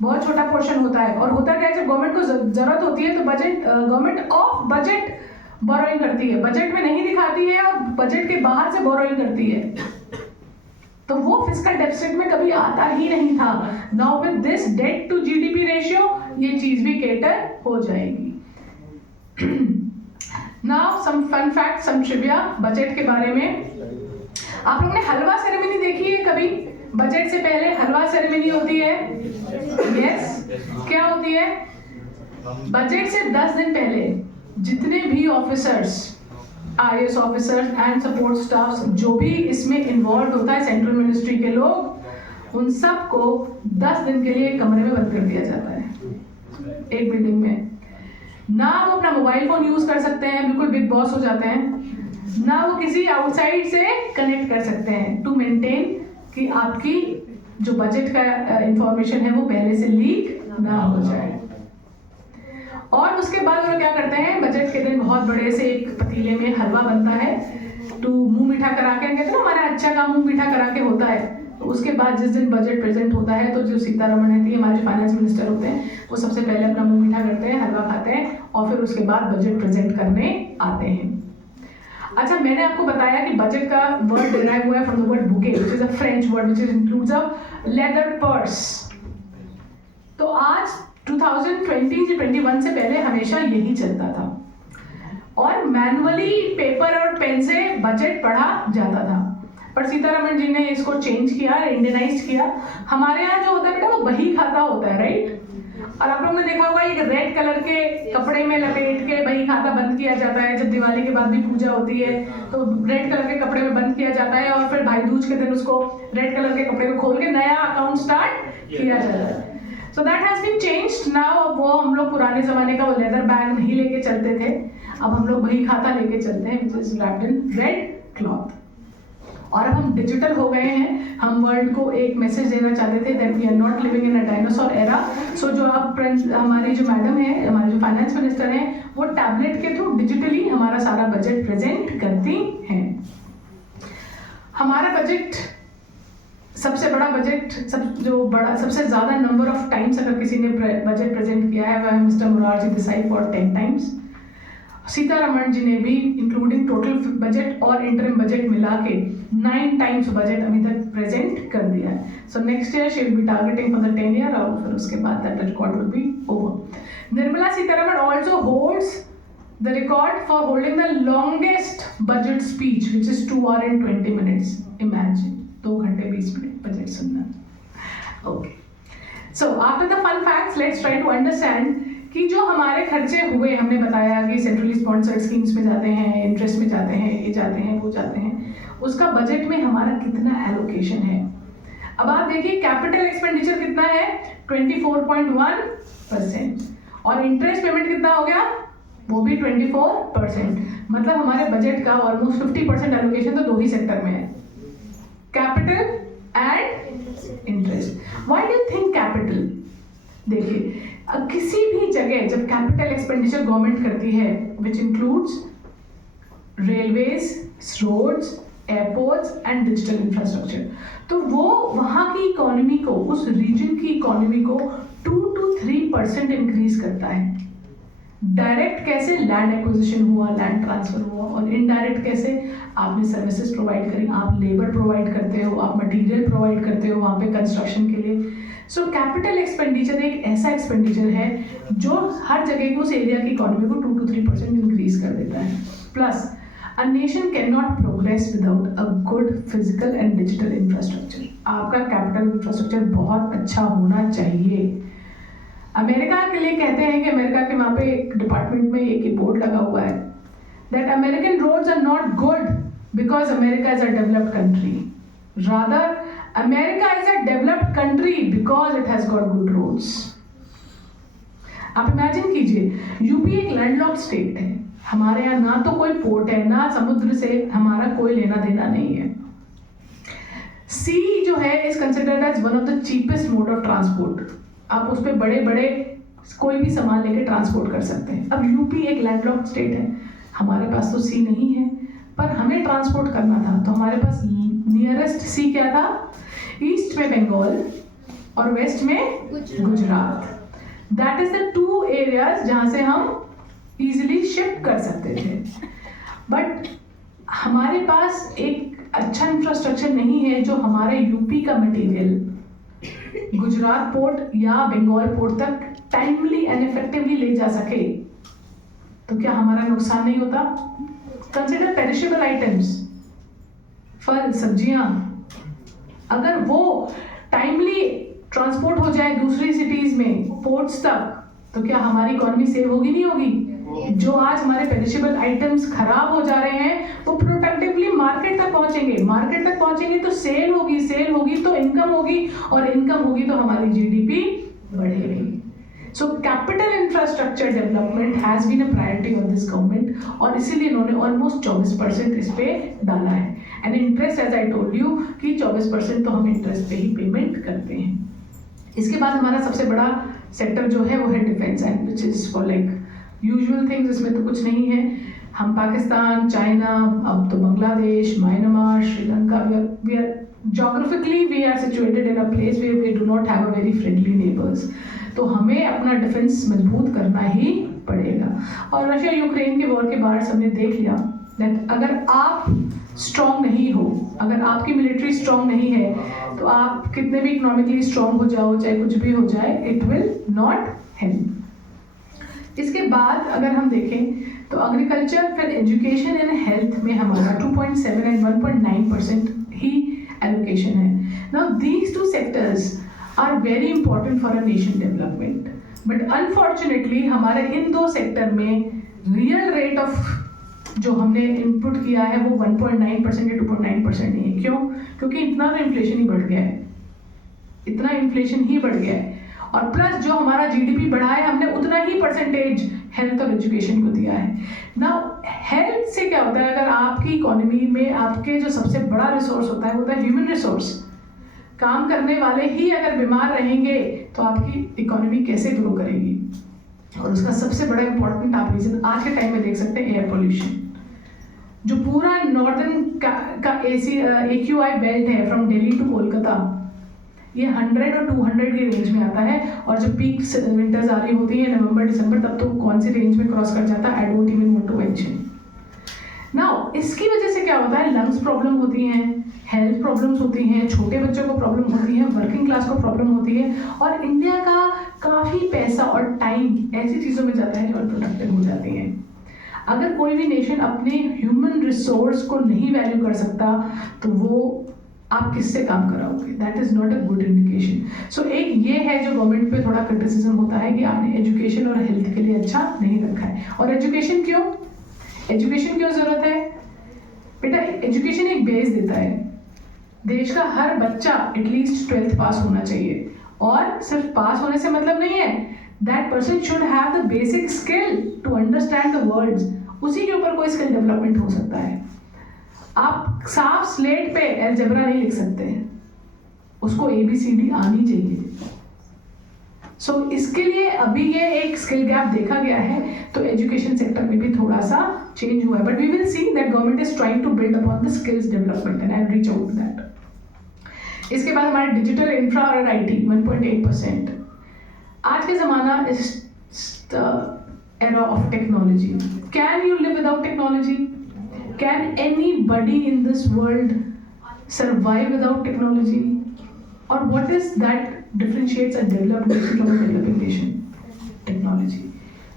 बहुत छोटा पोर्शन होता है। और होता क्या है, जब गवर्नमेंट को जरूरत होती है तो budget government of budget borrowing करती है, बजट में नहीं दिखाती है और बजट के बाहर से बोरोइंग करती है, तो वो फिजिकल डेफिसिट में कभी आता ही नहीं था। Now with this debt to GDP ratio ये चीज भी केटर हो जाएगी। Now some fun fact, some trivia budget के बारे में। आप लोगों ने हलवा सेरेमनी देखी है कभी? बजट से पहले हलवा सेरेमनी होती है। यस, क्या होती है? बजट से 10 दिन पहले जितने भी officers, IAS officers and support staff जो भी इसमें इन्वॉल्व होता है, सेंट्रल मिनिस्ट्री के लोग, उन सबको 10 दिन के लिए कमरे में बंद कर दिया जाता है एक बिल्डिंग में। ना वो अपना मोबाइल फोन यूज कर सकते हैं, बिल्कुल बिग बॉस हो जाते हैं, ना वो किसी आउटसाइड से कनेक्ट कर सकते हैं, टू मेंटेन कि आपकी जो बजट का इंफॉर्मेशन है वो पहले से लीक ना हो जाए। और उसके बाद वो क्या करते हैं, बजट के दिन बहुत बड़े से एक पतीले में हलवा बनता है, तो मुंह मीठा करा के, कहते हैं ना हमारा अच्छा का मुंह मीठा करा के होता है। तो उसके बाद जिस दिन बजट प्रेजेंट होता है तो जो सीतारमण रहती है, हमारे जो फाइनेंस मिनिस्टर होते हैं, वो सबसे पहले अपना मुंह मीठा करते हैं, हलवा खाते हैं और फिर उसके बाद बजट प्रेजेंट करने आते हैं। अच्छा, मैंने आपको बताया कि बजट का वर्ड डिराइव हुआ है from the word bouquet which is a French word which includes a leather purse. तो आज 2020 से 21 से पहले हमेशा यही चलता था और मैनुअली पेपर और पेन से बजट पढ़ा जाता था, पर सीतारमण जी ने इसको चेंज किया, इंडियनाइज किया। हमारे यहाँ जो होता है बेटा वो बही खाता होता है, राइट? और आप लोगों ने देखा होगा एक रेड कलर के कपड़े में लपेट के बही खाता बंद किया जाता है। जब दिवाली के बाद भी पूजा होती है तो रेड कलर के कपड़े में बंद किया जाता है और फिर भाई दूज के दिन उसको रेड कलर के कपड़े को खोल के नया अकाउंट स्टार्ट किया जाता है। So that has been changed now। वो हम लोग पुराने जमाने का वो लेदर बैग नहीं लेके चलते थे, अब हम लोग बही खाता लेके चलते हैं which is wrapped in red cloth। और अब हम डिजिटल हो गए हैं, हम वर्ल्ड को एक मैसेज देना चाहते थे that we are not living in a dinosaur era। So जो आप हमारी जो मैडम है, हमारे जो फाइनेंस मिनिस्टर हैं, वो टैबलेट के थ्रू डिजिटली हमारा सारा बजट प्रेजेंट करती हैं। हमारा बजट सबसे बड़ा बजट सबसे ज़्यादा नंबर ऑफ टाइम्स अगर किसी ने बजट प्रेजेंट किया है वह है mister Morarji Desai for 10 times. Sitharaman ji ने भी इंक्लूडिंग टोटल बजट और इंटरिम बजट मिला के 9 टाइम्स बजट अभी तक प्रेजेंट कर दिया है। So next year she will be targeting for the 10 year और फिर उसके बाद that record will be over. Nirmala Sitharaman also holds the record for holding the longest budget speech, which is 2 hours and 20 minutes. Imagine 2 घंटे 20 minute budget सुनना. Okay. So after the fun facts, let's try to understand कि जो हमारे खर्चे हुए, हमने बताया कि सेंट्रली स्पॉन्सर्ड स्कीम्स में जाते हैं, इंटरेस्ट में जाते हैं, ये जाते हैं, वो जाते हैं, उसका बजट में हमारा कितना एलोकेशन है। अब आप देखिए कैपिटल एक्सपेंडिचर कितना है 24.1% और इंटरेस्ट पेमेंट कितना हो गया वो भी 24%। मतलब हमारे बजट का ऑलमोस्ट 50% एलोकेशन तो 2 ही सेक्टर में है, capital and interest. Why do you think capital? देखिए किसी भी जगह जब कैपिटल एक्सपेंडिचर गवर्नमेंट करती है which includes railways, roads, airports and digital infrastructure, तो वो वहाँ की इकोनॉमी को, उस रीजन की इकोनॉमी को 2 to 3% इंक्रीज करता है। डायरेक्ट कैसे? लैंड एक्विजिशन हुआ, लैंड ट्रांसफर हुआ, और इनडायरेक्ट कैसे? आपने सर्विसेज प्रोवाइड करी, आप लेबर प्रोवाइड करते हो, आप मटेरियल प्रोवाइड करते हो वहाँ पे कंस्ट्रक्शन के लिए। सो कैपिटल एक्सपेंडिचर एक ऐसा एक्सपेंडिचर है जो हर जगह की उस एरिया की इकोनॉमी को 2 to 3% इंक्रीज कर देता है। Plus a nation can not progress without a good physical and digital infrastructure. आपका कैपिटल इंफ्रास्ट्रक्चर बहुत अच्छा होना चाहिए। अमेरिका के लिए कहते हैं कि अमेरिका के वहाँ पे एक डिपार्टमेंट में एक बोर्ड लगा हुआ है that American roads are not good because America is a developed country, rather America is a developed country because it has got good roads. आप इमेजिन कीजिए यूपी एक लैंडलॉक्ड स्टेट है, हमारे यहाँ ना तो कोई पोर्ट है, ना समुद्र से हमारा कोई लेना देना नहीं है। सी जो है is considered as one of the cheapest mode of transport. आप उस पर बड़े बड़े कोई भी सामान लेके ट्रांसपोर्ट कर सकते हैं। अब यूपी एक लैंडलॉक्ड स्टेट है, हमारे पास तो सी नहीं है, पर हमें ट्रांसपोर्ट करना था तो हमारे पास नियरेस्ट सी क्या था? ईस्ट में बंगाल और वेस्ट में Gujarat. That is the 2 areas जहाँ से हम इजीली शिफ्ट कर सकते थे। बट हमारे पास एक अच्छा इंफ्रास्ट्रक्चर नहीं है जो हमारे यूपी का मटेरियल गुजरात पोर्ट या बंगाल पोर्ट तक टाइमली एंड इफेक्टिवली ले जा सके। तो क्या हमारा नुकसान नहीं होता? कंसिडर पेरिशेबल आइटम्स, फल, सब्जियां, अगर वो टाइमली ट्रांसपोर्ट हो जाए दूसरी सिटीज में पोर्ट्स तक, तो क्या हमारी इकोनॉमी सेव होगी नहीं होगी? जो आज हमारे पेरिशेबल आइटम्स खराब हो जा रहे हैं वो प्रोडक्टिवली मार्केट तक पहुंचेंगे, मार्केट तक पहुंचेंगे तो सेल होगी, सेल होगी तो इनकम होगी, और इनकम होगी तो हमारी जीडीपी बढ़ेगी। So capital infrastructure development has been a priority of this government, और इसीलिए इन्होंने ऑलमोस्ट 24% इस पे डाला है। And interest as I told you कि 24% तो हम इंटरेस्ट पे ही पेमेंट करते हैं। इसके बाद हमारा सबसे बड़ा सेक्टर जो है वो है defence and which is for like usual things, इसमें तो कुछ नहीं है। हम पाकिस्तान, चाइना, अब तो Bangladesh, Myanmar, Sri Lanka, we are geographically we are situated in a place where we do not have a very friendly neighbors, तो हमें अपना डिफेंस मजबूत करना ही पड़ेगा। और रशिया यूक्रेन के वॉर के बाद हमने देख लिया दैट अगर आप स्ट्रॉन्ग नहीं हो, अगर आपकी मिलिट्री स्ट्रॉन्ग नहीं है, तो आप कितने भी इकोनॉमिकली स्ट्रॉन्ग हो जाओ, चाहे कुछ भी हो जाए, इट विल नॉट हेल्प। इसके बाद अगर हम देखें तो एग्रीकल्चर, फिर एजुकेशन एंड हेल्थ में हमारा 2.7 एंड 1.9% ही एलोकेशन है। Now these 2 sectors are very important for a nation development, but unfortunately हमारे इन 2 सेक्टर में रियल रेट ऑफ जो हमने इनपुट किया है वो 1.9% या 2.9% नहीं है। क्यों? क्योंकि इतना तो इन्फ्लेशन ही बढ़ गया है, इतना इन्फ्लेशन ही बढ़ गया है, और प्लस जो हमारा जीडीपी बढ़ा है हमने उतना ही परसेंटेज हेल्थ और एजुकेशन को दिया है। नाउ हेल्थ से क्या होता है, अगर आपकी इकोनॉमी में आपके जो सबसे बड़ा रिसोर्स होता है वो होता है ह्यूमन रिसोर्स। काम करने वाले ही अगर बीमार रहेंगे तो आपकी इकोनॉमी कैसे ग्रो करेगी? और उसका सबसे बड़ा इंपॉर्टेंट आप रीजन आज के टाइम में देख सकते हैं एयर पोल्यूशन। जो पूरा नॉर्दर्न का AQI बेल्ट है फ्रॉम दिल्ली टू कोलकाता, ये 100 और 200 की रेंज में आता है, और जब पीक विंटर्स आ रही होती है नवंबर दिसंबर, तब तो कौन सी रेंज में क्रॉस कर जाता है, I don't even want to mention. Now इसकी वजह से क्या होता है, लंग्स प्रॉब्लम होती हैं, हेल्थ प्रॉब्लम्स होती हैं, छोटे बच्चों को प्रॉब्लम होती है, वर्किंग क्लास को प्रॉब्लम होती है, और इंडिया का काफ़ी पैसा और टाइम ऐसी चीज़ों में जाता है जो अनप्रोडक्टिव हो जाती हैं। अगर कोई भी नेशन अपने ह्यूमन रिसोर्स को नहीं वैल्यू कर सकता तो वो आप किससे काम कराओगे, that is not a good indication. So एक ये है जो गवर्नमेंट पे थोड़ा क्रिटिसिज्म होता है कि आपने एजुकेशन और हेल्थ के लिए अच्छा नहीं रखा है। और एजुकेशन क्यों ज़रूरत है बेटा, एजुकेशन एक बेस देता है, देश का हर बच्चा एटलीस्ट 12th पास होना चाहिए, और सिर्फ पास होने से मतलब नहीं है, that person should have the basic skill to understand the words, उसी के ऊपर कोई स्किल डेवलपमेंट हो सकता है। आप साफ स्लेट पे अलजेब्रा नहीं लिख सकते, उसको ABCD आनी चाहिए। सो इसके लिए अभी ये एक स्किल गैप देखा गया है, तो एजुकेशन सेक्टर में भी थोड़ा सा चेंज हुआ है, but we will see that government is trying to build upon the skills development and I reach out that. इसके बाद हमारे डिजिटल इंफ्रा और IT 1.8%। आज का ज़माना is the era of technology. Can you live without technology? Can anybody in this world survive without technology? Or what is that differentiates a developed nation from a developing nation? Technology.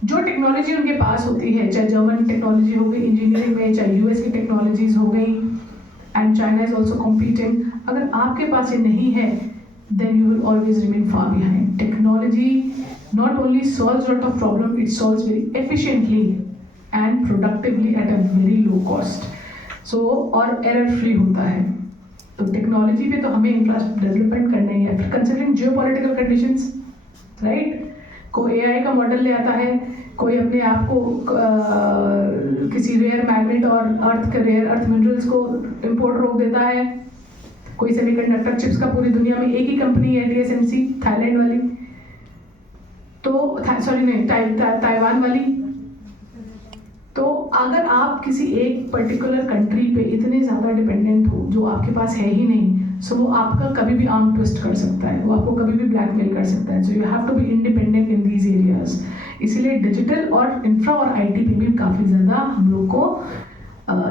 जो technology उनके पास होती है, चाहे German technology हो गई engineering में, चाहे US की टेक्नोलॉजीज हो गई, and China is also competing, अगर आपके पास ये नहीं है then you will always remain far behind. Technology not only solves a lot of problem, it solves very efficiently and productively at a very low cost. So और error free होता है, तो technology पे तो हमें इंफ्रास्ट्रक्चर डेवलपमेंट करना ही है। फिर कंसिडरिंग जियोपॉलिटिकल कंडीशंस, राइट, कोई AI का मॉडल ले आता है, कोई अपने आप को किसी रेयर मैग्नेट और अर्थ के रेयर अर्थ मिनरल्स को इंपोर्ट रोक देता है, कोई सेमीकंडक्टर चिप्स का पूरी दुनिया में एक ही कंपनी है TSMC थाईलैंड वाली, तो ताइवान वाली। तो अगर आप किसी एक पर्टिकुलर कंट्री पे इतने ज़्यादा डिपेंडेंट हो जो आपके पास है ही नहीं, सो वो आपका कभी भी आर्म ट्विस्ट कर सकता है, वो आपको कभी भी ब्लैकमेल कर सकता है। So you have to be independent in these areas. इसीलिए डिजिटल और इंफ्रा और IT पे भी काफ़ी ज़्यादा हम लोग को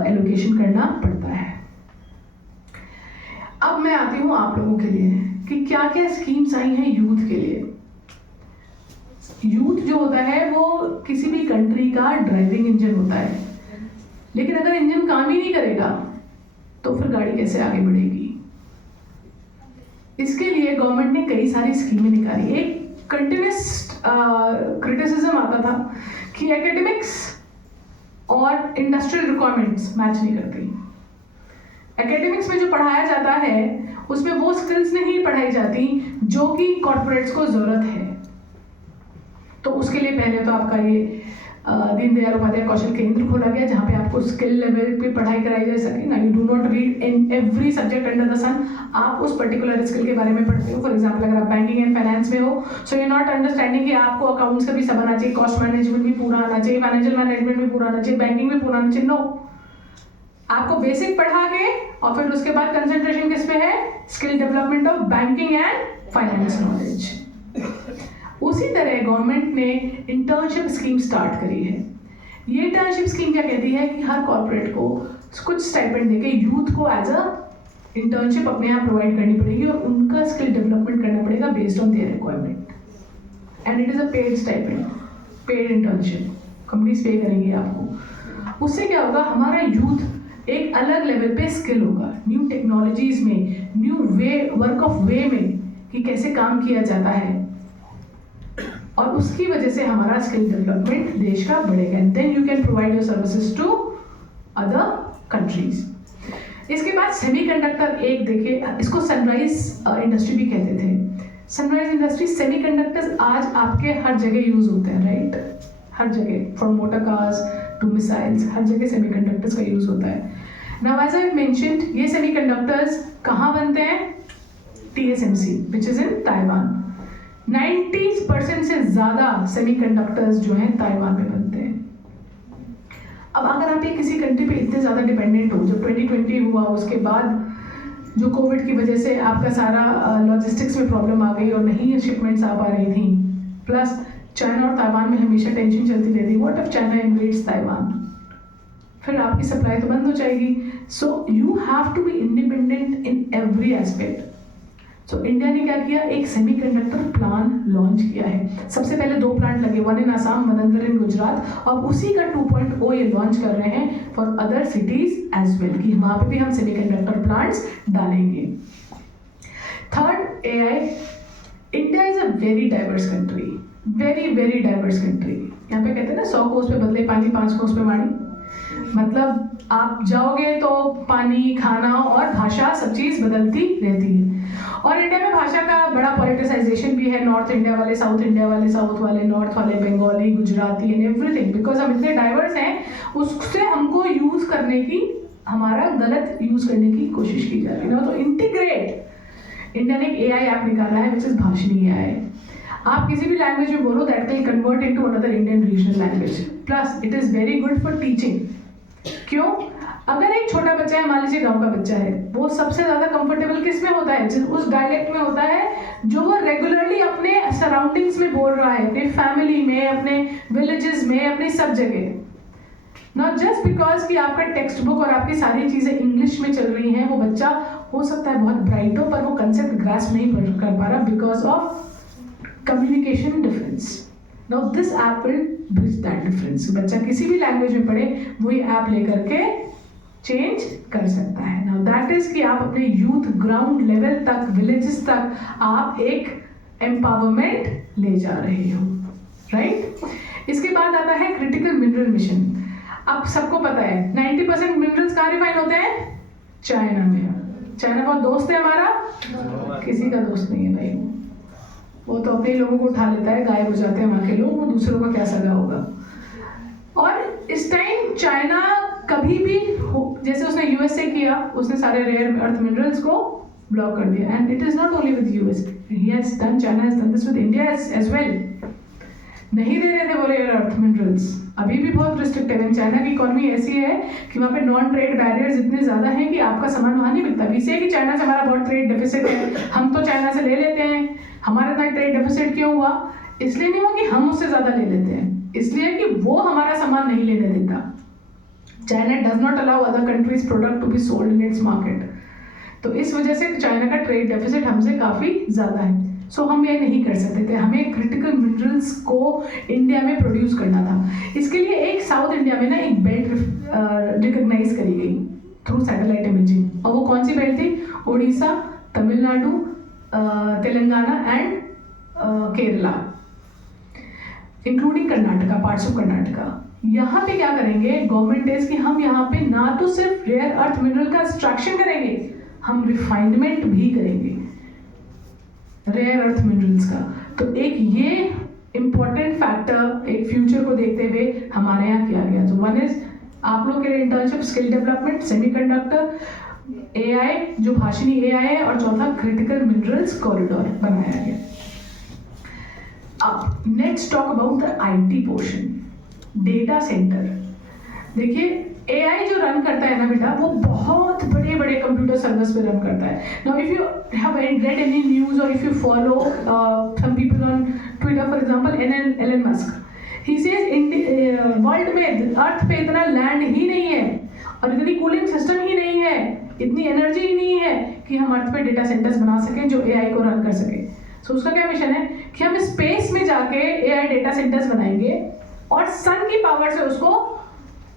एलोकेशन करना पड़ता है। अब मैं आती हूँ आप लोगों के लिए कि क्या क्या स्कीम्स आई हैं यूथ के लिए। यूथ जो होता है वो किसी भी कंट्री का ड्राइविंग इंजन होता है, लेकिन अगर इंजन काम ही नहीं करेगा तो फिर गाड़ी कैसे आगे बढ़ेगी। इसके लिए गवर्नमेंट ने कई सारी स्कीमें निकाली। एक कंटिन्यूस क्रिटिसिज्म आता था कि एकेडमिक्स और इंडस्ट्रियल रिक्वायरमेंट्स मैच नहीं करती। एकेडमिक्स में जो पढ़ाया जाता है उसमें वो स्किल्स नहीं पढ़ाई जाती जो कि कॉर्पोरेट्स को ज़रूरत है। तो उसके लिए पहले तो आपका ये दीनदयाल उपाध्याय कौशल केंद्र खोला गया, जहाँ पे आपको स्किल लेवल पे पढ़ाई कराई जा सके ना। You do not read in every subject under the sun, आप उस पर्टिकुलर स्किल के बारे में पढ़ते हो। फॉर एग्जाम्पल अगर आप बैंकिंग एंड फाइनेंस में हो, सो यू नॉट अंडरस्टैंडिंग कि आपको अकाउंट्स का भी सब आना चाहिए, कॉस्ट मैनेजमेंट भी पूरा आना चाहिए, फाइनेंशियल मैनेजमेंट भी पूरा आना चाहिए, बैंकिंग भी पूरा आना चाहिए। नो, आपको बेसिक पढ़ा के और फिर उसके बाद कंसंट्रेशन किस पे है, skill development of banking and finance knowledge. उसी तरह गवर्नमेंट ने इंटर्नशिप स्कीम स्टार्ट करी है। ये इंटर्नशिप स्कीम क्या कहती है कि हर कॉर्पोरेट को कुछ स्टाइपेंड देके यूथ को एज अ इंटर्नशिप अपने यहाँ प्रोवाइड करनी पड़ेगी और उनका स्किल डेवलपमेंट करना पड़ेगा based on their requirement, and it is a paid stipend, paid internship, companies पे करेंगी आपको। उससे क्या होगा, हमारा यूथ एक अलग लेवल पे स्किल होगा, न्यू टेक्नोलॉजीज में, न्यू वे वर्क ऑफ वे में कि कैसे काम किया जाता है, और उसकी वजह से हमारा स्किल डेवलपमेंट देश का बढ़ेगा। And then you can provide your services to other countries. इसके बाद सेमीकंडक्टर, एक देखिए, इसको सनराइज इंडस्ट्री भी कहते थे। सनराइज इंडस्ट्री, सेमीकंडक्टर्स आज आपके हर जगह यूज होते हैं, राइट, हर जगह, from motor cars to missiles, हर जगह सेमीकंडक्टर्स का यूज होता है। नाउ एज आई मेंशन्ड, ये सेमीकंडक्टर्स कहाँ बनते हैं, TSMC which is in Taiwan. 90% से ज़्यादा सेमीकंडक्टर्स जो हैं ताइवान में बनते हैं। अब अगर आप एक किसी कंट्री पे इतने ज़्यादा डिपेंडेंट हो, जब 2020 हुआ उसके बाद जो कोविड की वजह से आपका सारा लॉजिस्टिक्स में प्रॉब्लम आ गई और नहीं शिपमेंट्स आ पा रही थी, प्लस चाइना और ताइवान में हमेशा टेंशन चलती रहती, what if China invades Taiwan, फिर आपकी सप्लाई तो बंद हो जाएगी। So you have to be independent in every aspect. So India ने क्या किया, एक सेमीकंडक्टर प्लान लॉन्च किया है। सबसे पहले 2 प्लांट लगे, one in Assam, one other in Gujarat, और उसी का 2.0 ये लॉन्च कर रहे हैं for other cities as well, कि वहाँ पे भी हम सेमीकंडक्टर प्लांट्स डालेंगे। Third, AI. India is a very diverse country, very very diverse country. यहाँ पे कहते हैं ना 100 कोस पे बदले पानी, 5 कोस पे वाणी। मतलब आप जाओगे तो पानी, खाना और भाषा सब चीज़ बदलती रहती है। और इंडिया में भाषा का बड़ा पॉलिटिसाइजेशन भी है, नॉर्थ इंडिया वाले साउथ इंडिया वाले, साउथ वाले नॉर्थ वाले, Bengali, Gujarati and everything, because हम इतने डाइवर्स हैं, उससे हमको यूज़ करने की, हमारा गलत यूज़ करने की कोशिश की जा रही है ना। तो इंटीग्रेट, इंडिया ने एक एआई ऐप निकाला है विच इज भाषिनी एआई। आप किसी भी लैंग्वेज में बोलो that will convert into another Indian regional language, plus it is very good for teaching. क्यों? अगर एक छोटा बच्चा है, मान लीजिए गांव का बच्चा है, वो सबसे ज़्यादा कंफर्टेबल किस में होता है? उस डायलेक्ट में होता है जो वो रेगुलरली अपने सराउंडिंग्स में बोल रहा है, अपनी फैमिली में, अपने विलेजेस में, अपनी सब जगह। नॉट जस्ट बिकॉज कि आपका टेक्स्ट बुक और आपकी सारी चीज़ें इंग्लिश में चल रही हैं, वो बच्चा हो सकता है बहुत ब्राइट हो, पर वो कंसेप्ट ग्रास्प नहीं कर पा रहा because of communication difference. Now this app will bridge that difference. बच्चा किसी भी लैंग्वेज में पढ़े, वही ऐप लेकर के चेंज कर सकता है। Now that is कि आप अपने यूथ ग्राउंड लेवल तक, विलेजेस तक आप एक एम्पावरमेंट ले जा रहे हो, राइट? इसके बाद आता है क्रिटिकल मिनरल मिशन। अब सबको पता है 90% मिनरल्स कहाँ रिफाइन होते हैं? चाइना में। चाइना बहुत दोस्त है हमारा? किसी का दोस्त नहीं है भाई, वो तो अपने लोगों को उठा लेता है, गायब हो जाते हैं वहाँ के लोग, वो दूसरों का क्या सगा होगा। और इस टाइम चाइना कभी भी जैसे उसने यूएस से किया, उसने सारे रेयर अर्थ मिनरल्स को ब्लॉक कर दिया। And it is not only with US, he has done, China has done this with India as well. नहीं दे रहे थे वो रेयर अर्थ मिनरल्स, अभी भी बहुत रिस्ट्रिक्टेड है। चाइना की इकोनॉमी ऐसी है कि वहाँ पे नॉन ट्रेड बैरियर्स इतने ज़्यादा हैं कि आपका सामान वहाँ नहीं मिलता। इसे कि चाइना से हमारा बहुत ट्रेड डेफिसिट है, हम तो चाइना से ले लेते हैं। हमारा इतना ट्रेड डेफिसिट क्यों हुआ? इसलिए नहीं हुआ कि हम उससे ज़्यादा ले लेते हैं, इसलिए कि वो हमारा सामान नहीं लेने देता। China does not allow other countries product to be sold in its market. तो इस वजह से चाइना का ट्रेड डेफिसिट हमसे काफ़ी ज़्यादा है। सो हम ये नहीं कर सकते थे, हमें क्रिटिकल मिनरल्स को इंडिया में प्रोड्यूस करना था। इसके लिए एक साउथ इंडिया में ना एक बेल्ट रिकग्नाइज करी गई थ्रू सैटेलाइट इमेजिंग। और वो कौन सी बेल्ट थी? Orissa, Tamil Nadu, Telangana and Kerala, including Karnataka, parts of Karnataka. यहाँ पे क्या करेंगे गवर्नमेंट इज कि हम यहाँ पे ना तो सिर्फ रेयर अर्थ मिनरल का एक्सट्रैक्शन करेंगे, हम रिफाइनमेंट भी करेंगे रेयर अर्थ मिनरल्स का। तो एक ये इंपॉर्टेंट फैक्टर एक फ्यूचर को देखते हुए हमारे यहाँ किया गया। तो वन इज आप लोग के लिए internship, skill development, semiconductor, AI जो भाषिनी एआई है, और चौथा क्रिटिकल मिनरल्स कॉरिडोर बनाया गया। अब next talk about the IT portion, data centre. देखिए एआई जो रन करता है ना बेटा, वो बहुत बड़े बड़े कंप्यूटर सर्वर्स पे रन करता है। Now if you have read any news or if you follow some people on Twitter, for example Elon Musk, he says world में अर्थ पे इतना लैंड ही नहीं है और इतनी कूलिंग सिस्टम ही नहीं है, इतनी एनर्जी ही नहीं है कि हम अर्थ पे डेटा सेंटर्स बना सकें जो एआई को रन कर सके। सो उसका क्या मिशन है कि हम स्पेस में जाके एआई डेटा सेंटर्स बनाएंगे और सन की पावर से उसको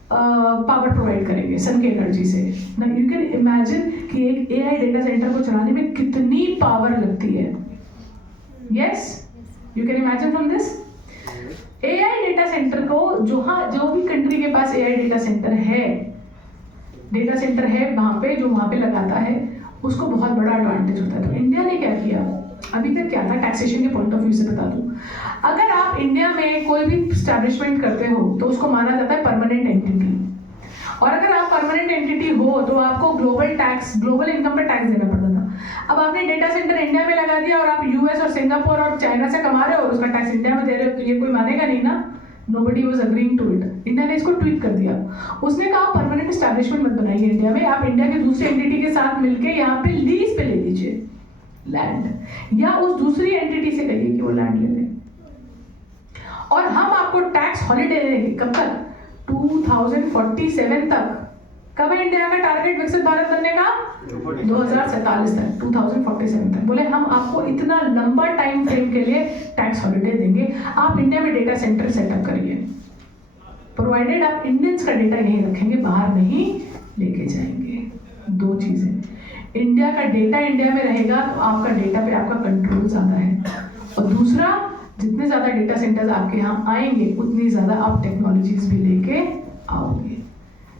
पावर प्रोवाइड करेंगे, सन की एनर्जी से। ना यू कैन इमेजिन कि एक एआई डेटा सेंटर को चलाने में कितनी पावर लगती है। Yes, you can imagine from this. AI data centre को जो भी कंट्री के पास एआई डेटा सेंटर है वहाँ पे जो वहाँ पे लगाता है, उसको बहुत बड़ा एडवांटेज होता है। तो इंडिया ने क्या किया, अभी तक क्या था, टैक्सेशन के पॉइंट ऑफ व्यू से बता दूं, अगर आप इंडिया में कोई भी स्टैब्लिशमेंट करते हो तो उसको माना जाता है परमानेंट एंटिटी, और अगर आप परमानेंट एंटिटी हो तो आपको ग्लोबल इनकम पर टैक्स देना पड़ता था। अब आपने डेटा सेंटर इंडिया में लगा दिया और आप यूएस और सिंगापुर और चाइना से कमा रहे हो और उसका टैक्स इंडिया में दे रहे हो, तो ये कोई मानेगा नहीं ना। Nobody was agreeing to it. India ने इसको ट्वीट कर दिया. उसने कहा परमानेंट एस्टैब्लिशमेंट मत बनाइए इंडिया में, आप इंडिया के दूसरे एंटिटी के साथ मिलके यहाँ पे लीज पे ले लीजिए लैंड, या उस दूसरी एंटिटी से कहिए कि वो लैंड ले लें, और हम आपको टैक्स हॉलिडे देंगे. कब तक? 2047 तक. कब है इंडिया का टारगेट विकसित भारत बनने का? 2047 तक, 2047 तक. बोले हम आपको इतना लंबा टाइम फ्रेम के लिए टैक्स हॉलिडे देंगे, आप इंडिया में डेटा सेंटर सेटअप करिए, प्रोवाइडेड आप इंडियंस का डेटा यहीं रखेंगे, बाहर नहीं लेके जाएंगे. दो चीजें, इंडिया का डेटा इंडिया में रहेगा तो आपका डेटा पे आपका कंट्रोल ज्यादा है, और दूसरा जितने ज्यादा डेटा सेंटर्स आपके यहाँ आएंगे उतनी ज्यादा आप टेक्नोलॉजीज भी लेके आओगे.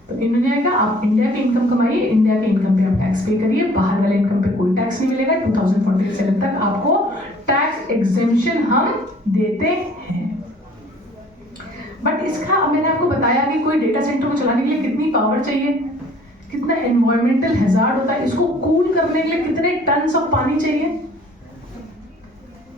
तो इन्होंने कहा आप इंडिया की इनकम कमाइए, इंडिया के इनकम पे आप टैक्स पे करिए, बाहर वाले इनकम पे कोई टैक्स नहीं मिलेगा. 2047 तक आपको टैक्स एग्जेम्पशन हम देते हैं. बट इसका मैंने आपको बताया कि कोई डेटा सेंटर को चलाने के लिए कितनी पावर चाहिए, कितना एनवायरमेंटल हैजार्ड होता है, इसको कूल करने के लिए कितने टन्स ऑफ पानी चाहिए,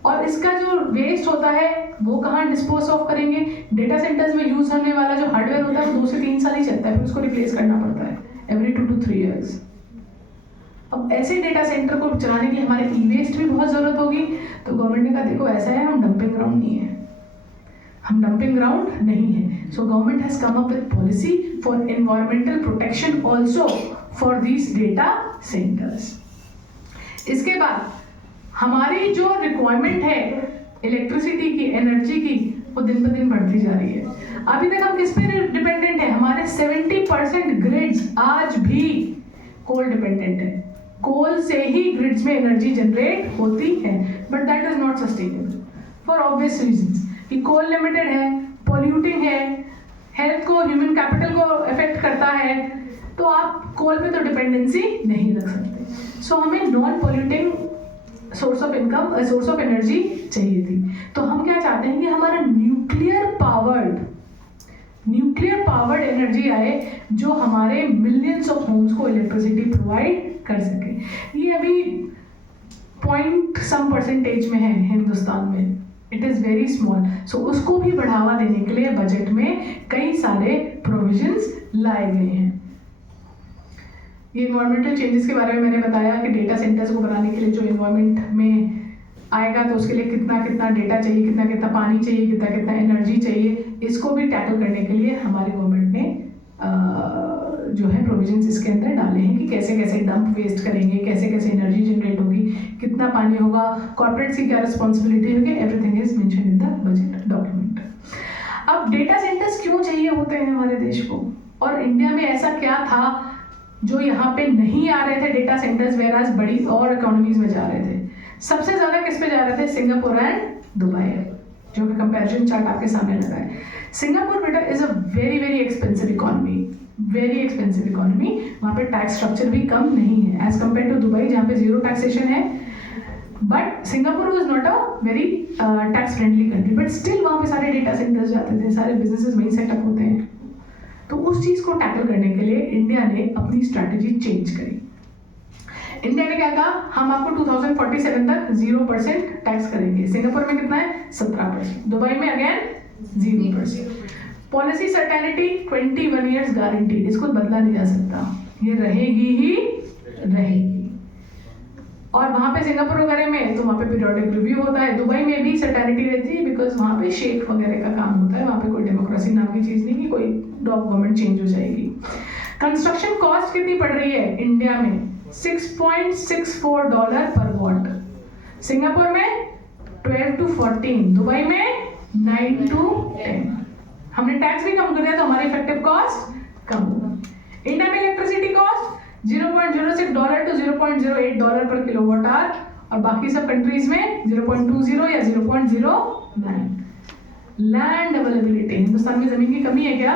और इसका जो वेस्ट होता है वो कहाँ डिस्पोज ऑफ करेंगे. डेटा सेंटर्स में यूज होने वाला जो हार्डवेयर होता है वो 2 से 3 साल ही चलता है, फिर उसको रिप्लेस करना पड़ता है एवरी 2 to 3 years. अब ऐसे डेटा सेंटर को चलाने के लिए हमारे ई वेस्ट भी बहुत जरूरत होगी. तो गवर्नमेंट ने कहा देखो ऐसा है, हम डंपिंग ग्राउंड नहीं है, हम डंपिंग ग्राउंड नहीं है. So government has come up with policy for environmental protection also for these data centres. इसके बाद हमारी जो रिक्वायरमेंट है इलेक्ट्रिसिटी की, एनर्जी की, वो दिन पर दिन बढ़ती जा रही है. अभी तक हम किस पे डिपेंडेंट है? हमारे 70% ग्रिड्स आज भी कोल डिपेंडेंट है. कोल से ही ग्रिड्स में एनर्जी जनरेट होती है, but that is not sustainable for obvious reasons कि कोल लिमिटेड है, पॉल्यूटिंग है, हेल्थ को, ह्यूमन कैपिटल को अफेक्ट करता है, तो आप कोल पे तो डिपेंडेंसी नहीं रख सकते. सो हमें non polluting source of income, source of energy चाहिए थी. तो हम क्या चाहते हैं कि हमारा न्यूक्लियर पावर्ड एनर्जी आए जो हमारे मिलियंस ऑफ होम्स को इलेक्ट्रिसिटी प्रोवाइड कर सके. ये अभी 0.some% में है हिंदुस्तान में, इट इज़ वेरी स्मॉल. सो उसको भी बढ़ावा देने के लिए बजट में कई सारे प्रोविजंस लाए गए हैं. ये इन्वायरमेंटल चेंजेस के बारे में मैंने बताया कि डेटा सेंटर्स को बनाने के लिए जो इन्वायरमेंट में आएगा तो उसके लिए कितना कितना डेटा चाहिए, कितना कितना पानी चाहिए, कितना कितना एनर्जी चाहिए, इसको भी टैकल करने के लिए हमारी गवर्नमेंट ने जो है प्रोविजंस इसके अंदर डाले हैं कि कैसे कैसे डंप वेस्ट करेंगे, कैसे कैसे एनर्जी जनरेट होगी, कितना पानी होगा, कॉर्पोरेट्स की क्या रिस्पॉन्सिबिलिटी होगी, everything is mention in the budget document. अब डेटा सेंटर्स क्यों चाहिए होते हैं हमारे देश को, और इंडिया में ऐसा क्या था जो यहाँ पे नहीं आ रहे थे डेटा सेंटर्स, वेराज बड़ी और इकोनॉमीज में जा रहे थे. सबसे ज्यादा किस पे जा रहे थे? सिंगापुर एंड दुबई, जो कि कंपैरिजन चार्ट आपके सामने लगा है. सिंगापुर बेटा is a very very expensive economy, very expensive economy. वहाँ पे टैक्स स्ट्रक्चर भी कम नहीं है एज कम्पेयर टू दुबई जहाँ पे 0 टैक्सेशन है. But Singapore was not a very tax friendly country, but still वहाँ पे सारे डेटा सेंटर्स जाते थे, सारे बिजनेसेस वहीं सेटअप होते हैं. तो उस चीज को टैकल करने के लिए इंडिया ने अपनी स्ट्रैटेजी चेंज करी. इंडिया ने क्या कहा, हम आपको 2047 तक 0% टैक्स करेंगे. सिंगापुर में कितना है? 17%. दुबई में again 0%. Policy certainty 21 years guaranteed, इसको बदला नहीं जा सकता, ये रहेगी ही रहेगी. और वहाँ पे सिंगापुर वगैरह में तो वहाँ पे पीरियोडिक रिव्यू होता है. दुबई में भी सर्टेनिटी रहती है बिकॉज वहाँ पे शेख वगैरह का काम होता है, वहाँ पे कोई डेमोक्रेसी नाम की चीज़ नहीं कि कोई गवर्नमेंट चेंज हो जाएगी. कंस्ट्रक्शन कॉस्ट कितनी पड़ रही है इंडिया में? $6.64 पर वॉट. सिंगापुर में 12 to 14, दुबई में 9 to 10. हमने टैक्स भी कम कर दिया तो हमारी इफेक्टिव कॉस्ट कम होगा. इंडिया में इलेक्ट्रिसिटी कॉस्ट $0.06 to $0.08 पर किलोवाट आवर, और बाकी सब कंट्रीज में 0.20 या 0.09. लैंड अवेलेबिलिटी, हिंदुस्तान में जमीन की कमी है क्या?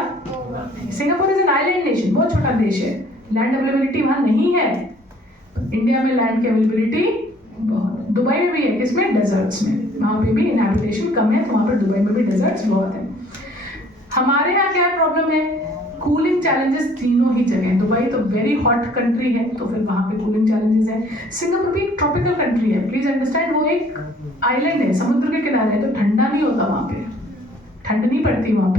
Singapore is an island nation, बहुत छोटा देश है, लैंड अवेलेबिलिटी वहाँ नहीं है. इंडिया में लैंड की अवेलेबिलिटी बहुत. दुबई में भी है, किसमें? डेजर्ट्स में, वहाँ पे भी इनहैबिटेशन कम है, तो वहाँ पर दुबई में भी डेजर्ट्स बहुत है. हमारे यहाँ क्या प्रॉब्लम है? कूलिंग चैलेंजेस तीनों ही जगह. दुबई तो वेरी हॉट कंट्री है, तो फिर वहाँ पे कूलिंग चैलेंजेस है. सिंगापुर भी एक ट्रॉपिकल कंट्री है, प्लीज अंडरस्टैंड, वो एक आइलैंड है, समुद्र के किनारे है, तो ठंडा नहीं होता वहाँ पे. ठंड नहीं पड़ती वहाँ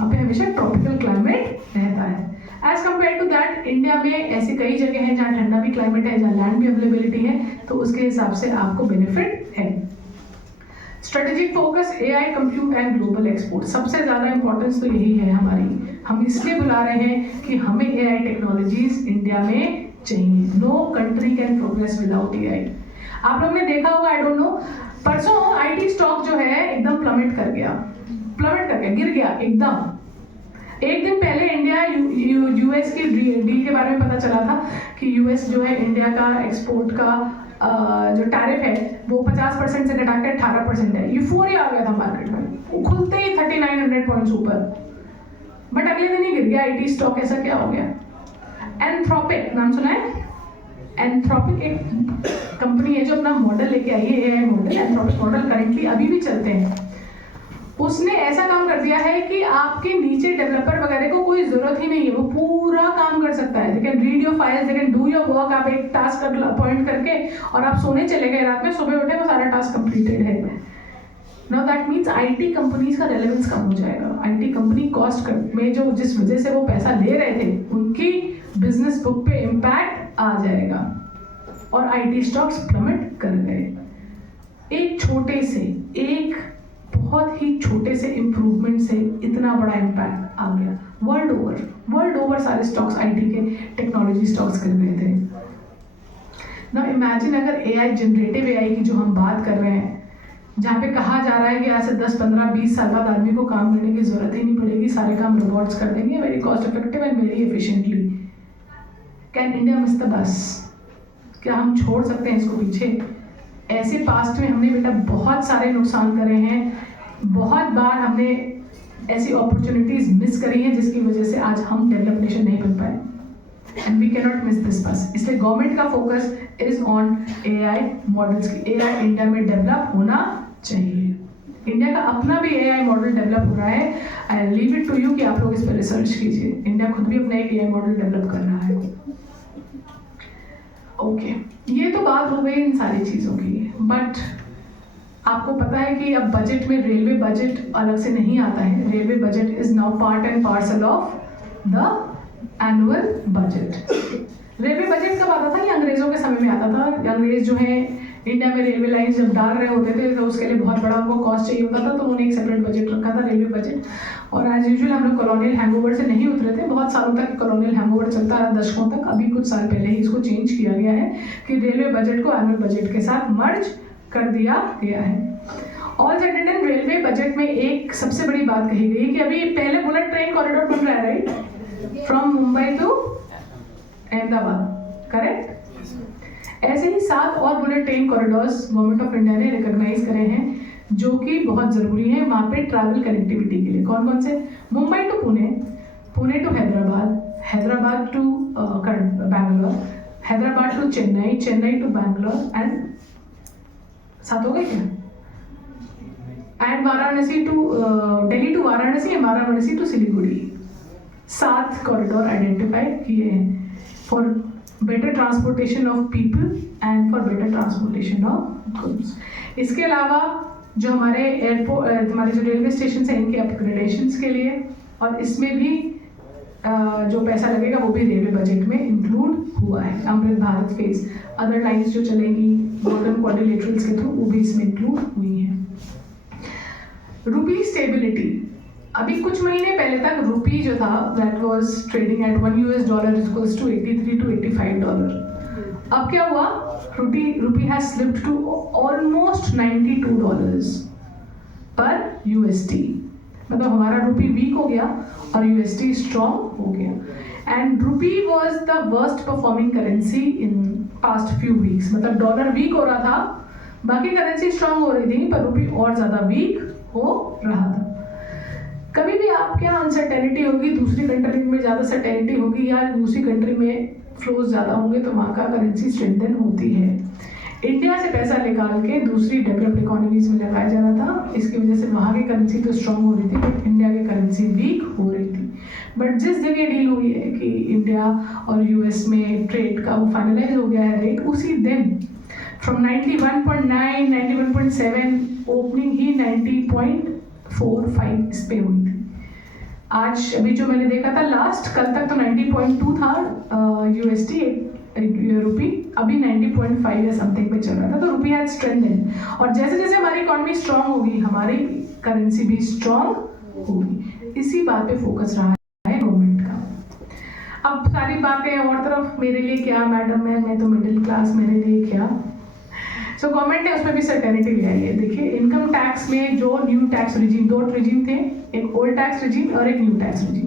पे हमेशा ट्रॉपिकल क्लाइमेट रहता है। As compare to that India में ऐसी कई जगह हैं जहाँ ठंडा भी क्लाइमेट है, जहाँ लैंड भी अवेलेबिलिटी है, तो उसके हिसाब से आपको बेनिफिट है। Strategic focus AI, compute and global export, सबसे ज़्यादा इंपॉर्टेंस तो यही है हमारी। हम इसलिए बुला रहे हैं कि हमें AI टेक्नोलॉजीज इंडिया में चाहिए। No country can progress without AI। आप लोग ने देखा होगा, आई डोंट नो, परसों IT स्टॉक जो है एकदम प्लमेट कर गया, गिर गया एकदम। एक दिन पहले इंडिया US की डील के बारे में पता चला था कि US जो है इंडिया का एक्सपोर्ट का जो टैरिफ है वो 50% से घटा के 18% है। यूफोरिया आ गया था मार्केट में, खुलते ही 3900 पॉइंट्स ऊपर, बट अगले दिन ही गिर गया IT स्टॉक। ऐसा क्या हो गया? एंथ्रोपिक नाम सुना है? एंथ्रोपिक एक कंपनी है जो अपना मॉडल लेके आई है, AI model. Anthropic model currently अभी भी चलते हैं। उसने ऐसा काम कर दिया है कि आपके नीचे डेवलपर वगैरह को कोई जरूरत ही नहीं है, वो पूरा काम कर सकता है। They can read your files, they can do your work. आप एक टास्क अपॉइंट करके और आप सोने चले गए, रात में सुबह उठे वो सारा टास्क कंप्लीटेड है। Now that means IT companies का रेलेवेंस कम हो जाएगा। IT कंपनी कॉस्ट में जो जिस वजह से वो पैसा ले रहे थे उनकी बिजनेस बुक पे इम्पैक्ट आ जाएगा और IT स्टॉक्स प्लमेट कर गए। एक छोटे से, एक बहुत ही छोटे से इम्प्रूवमेंट से इतना बड़ा इम्पैक्ट आ गया। वर्ल्ड ओवर सारे स्टॉक्स IT के टेक्नोलॉजी स्टॉक्स गिर गए थे। ना इमेजिन अगर AI, जनरेटिव AI की जो हम बात कर रहे हैं, जहाँ पे कहा जा रहा है कि आज से 10, 15, 20 साल बाद आदमी को काम करने की जरूरत ही नहीं पड़ेगी, सारे काम रोबोट्स कर देंगे, very cost effective and very efficiently. Can India miss the bus? क्या हम छोड़ सकते हैं इसको पीछे? ऐसे पास्ट में हमने बेटा बहुत सारे नुकसान करे हैं, बहुत बार हमने ऐसी अपॉर्चुनिटीज मिस करी हैं जिसकी वजह से आज हम डेवलप नेशन नहीं बन पाए। And we cannot miss this bus बस। इसलिए गवर्नमेंट का focus is on AI models की। AI इंडिया में डेवलप होना चाहिए। इंडिया का अपना भी AI मॉडल डेवलप हो रहा है। I leave it to you कि आप लोग इस पर रिसर्च कीजिए। इंडिया खुद भी अपना एक AI मॉडल डेवलप कर रहा है। ओके, ये तो बात हो गई इन सारी चीज़ों की, बट आपको पता है कि अब बजट में रेलवे बजट अलग से नहीं आता है। Railway budget is now part and parcel of the annual budget. Railway budget कब आता था? ये अंग्रेजों के समय में आता था। अंग्रेज जो है इंडिया में रेलवे लाइन जब डाल रहे होते थे तो उसके लिए बहुत बड़ा उनको कॉस्ट चाहिए होता था, तो उन्होंने एक सेपरेट बजट रखा था, रेलवे बजट। और एज यूजुअल हम लोग कॉलोनियल हैंगओवर से नहीं उतरे थे, बहुत सालों तक कॉलोनियल हैंगओवर चलता रहा, दशकों तक। अभी कुछ साल पहले ही इसको चेंज किया गया है कि रेलवे बजट को एनुअल बजट के साथ मर्ज कर दिया गया है। All said and done, railway budget में एक सबसे बड़ी बात कही गई कि अभी पहले बुलेट ट्रेन कॉरिडोर बन रहा है, right, from Mumbai to Ahmedabad, correct? ऐसे ही 7 और bullet train corridors government of India ने रिकॉग्नाइज करे हैं जो कि बहुत ज़रूरी है वहाँ पे ट्रैवल कनेक्टिविटी के लिए। कौन कौन से? Mumbai to Pune, Pune to Hyderabad, Hyderabad to Bangalore, Hyderabad to Chennai, Chennai to Bangalore, and 7 हो गए क्या? And Varanasi to Delhi to Varanasi and Varanasi to Siliguri. 7 corridor identify किए हैं for better transportation of people and for better transportation of goods. इसके अलावा जो हमारे एयरपोर्ट, हमारे जो रेलवे स्टेशन हैं, इनके अपग्रेडेशंस के लिए, और इसमें भी जो पैसा लगेगा वो भी रेलवे बजट में इंक्लूड हुआ है। Amrit Bharat phase, other lines जो चलेंगी गोल्डन क्वाड्रिलेटरल्स के थ्रू, वो भी इसमें इंक्लूड हुई हैं। रुपी स्टेबिलिटी, अभी कुछ महीने पहले तक रुपी जो था that was trading at $1 equals to 83 to 85 dollar. अब क्या हुआ? Rupee has slipped to almost $92 पर USD। मतलब हमारा रुपी वीक हो गया और USD स्ट्रॉन्ग हो गया। And rupee was the worst performing currency in past few weeks. मतलब डॉलर वीक हो रहा था, बाकी करेंसी स्ट्रॉन्ग हो रही थी, पर रुपी और ज़्यादा वीक हो रहा था। कभी भी आपके यहाँ अनसर्टेनिटी होगी, दूसरी कंट्री में ज़्यादा सर्टेनिटी होगी या दूसरी कंट्री में फ्लोज ज़्यादा होंगे, तो वहाँ का करेंसी स्ट्रेंथन होती है। इंडिया से पैसा निकाल के दूसरी डेवलप्ड इकोनॉमीज में लगाया जा रहा था, इसकी वजह से वहाँ की करेंसी तो स्ट्रॉन्ग हो रही थी बट इंडिया की करेंसी वीक हो रही थी। बट जिस जगह डील हुई है कि इंडिया और US में ट्रेड का वो फाइनलाइज हो गया है रेट, उसी दिन फ्रॉम 91.9, 91.7 ओपनिंग ही 90. 4-5 इस पे हुई थी। आज अभी जो मैंने देखा था लास्ट कल तक तो 90.2 था USD रुपी, अभी 90.5 या समथिंग पे चल रहा था। तो रुपी हैज स्ट्रेंथेंड, और जैसे जैसे हमारी इकोनॉमी स्ट्रांग होगी हमारी करेंसी भी स्ट्रांग होगी। इसी बात पे फोकस रहा है गवर्नमेंट का। अब सारी बातें और तरफ, मेरे लिए क्या मैडम है, मैं तो मिडिल क्लास, मेरे लिए क्या। सो गवर्नमेंट ने उसमें भी सर्टेनिटी ले आई है। देखिए इनकम टैक्स में जो न्यू टैक्स रिजीम, 2 रिजीम थे, एक ओल्ड टैक्स रिजीम और एक न्यू टैक्स रिजीम।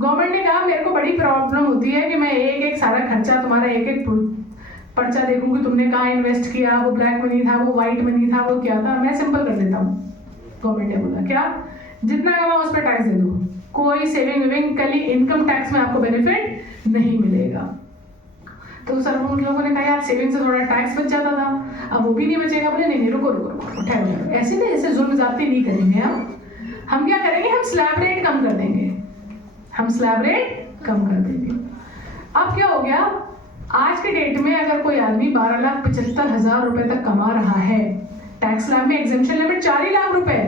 गवर्नमेंट ने कहा मेरे को बड़ी प्रॉब्लम होती है कि मैं एक एक सारा खर्चा तुम्हारा एक एक पर्चा देखूं कि तुमने कहाँ इन्वेस्ट किया, वो ब्लैक मनी था, वो वाइट मनी था, वो क्या था। मैं सिंपल कर देता हूँ। गवर्नमेंट ने बोला क्या, जितना कमाओ उस पर टैक्स दे दो, कोई सेविंग वेविंग, कल इनकम टैक्स में आपको बेनिफिट नहीं मिलेगा। तो सर उन लोगों ने कहा यार सेविंग से थोड़ा टैक्स बच जाता था, अब वो भी नहीं बचेगा। बोले नहीं रुको रुको रुको, ठहरो, ऐसे नहीं, ऐसे जुल्म ज़्यादती नहीं करेंगे हम क्या करेंगे, हम स्लैब रेट कम कर देंगे, हम स्लैब रेट कम कर देंगे। अब क्या हो गया, आज के डेट में अगर कोई आदमी 12,75,000 रुपए तक कमा रहा है, टैक्स स्लैब में एग्जेम्पशन लिमिट 4 लाख रुपए,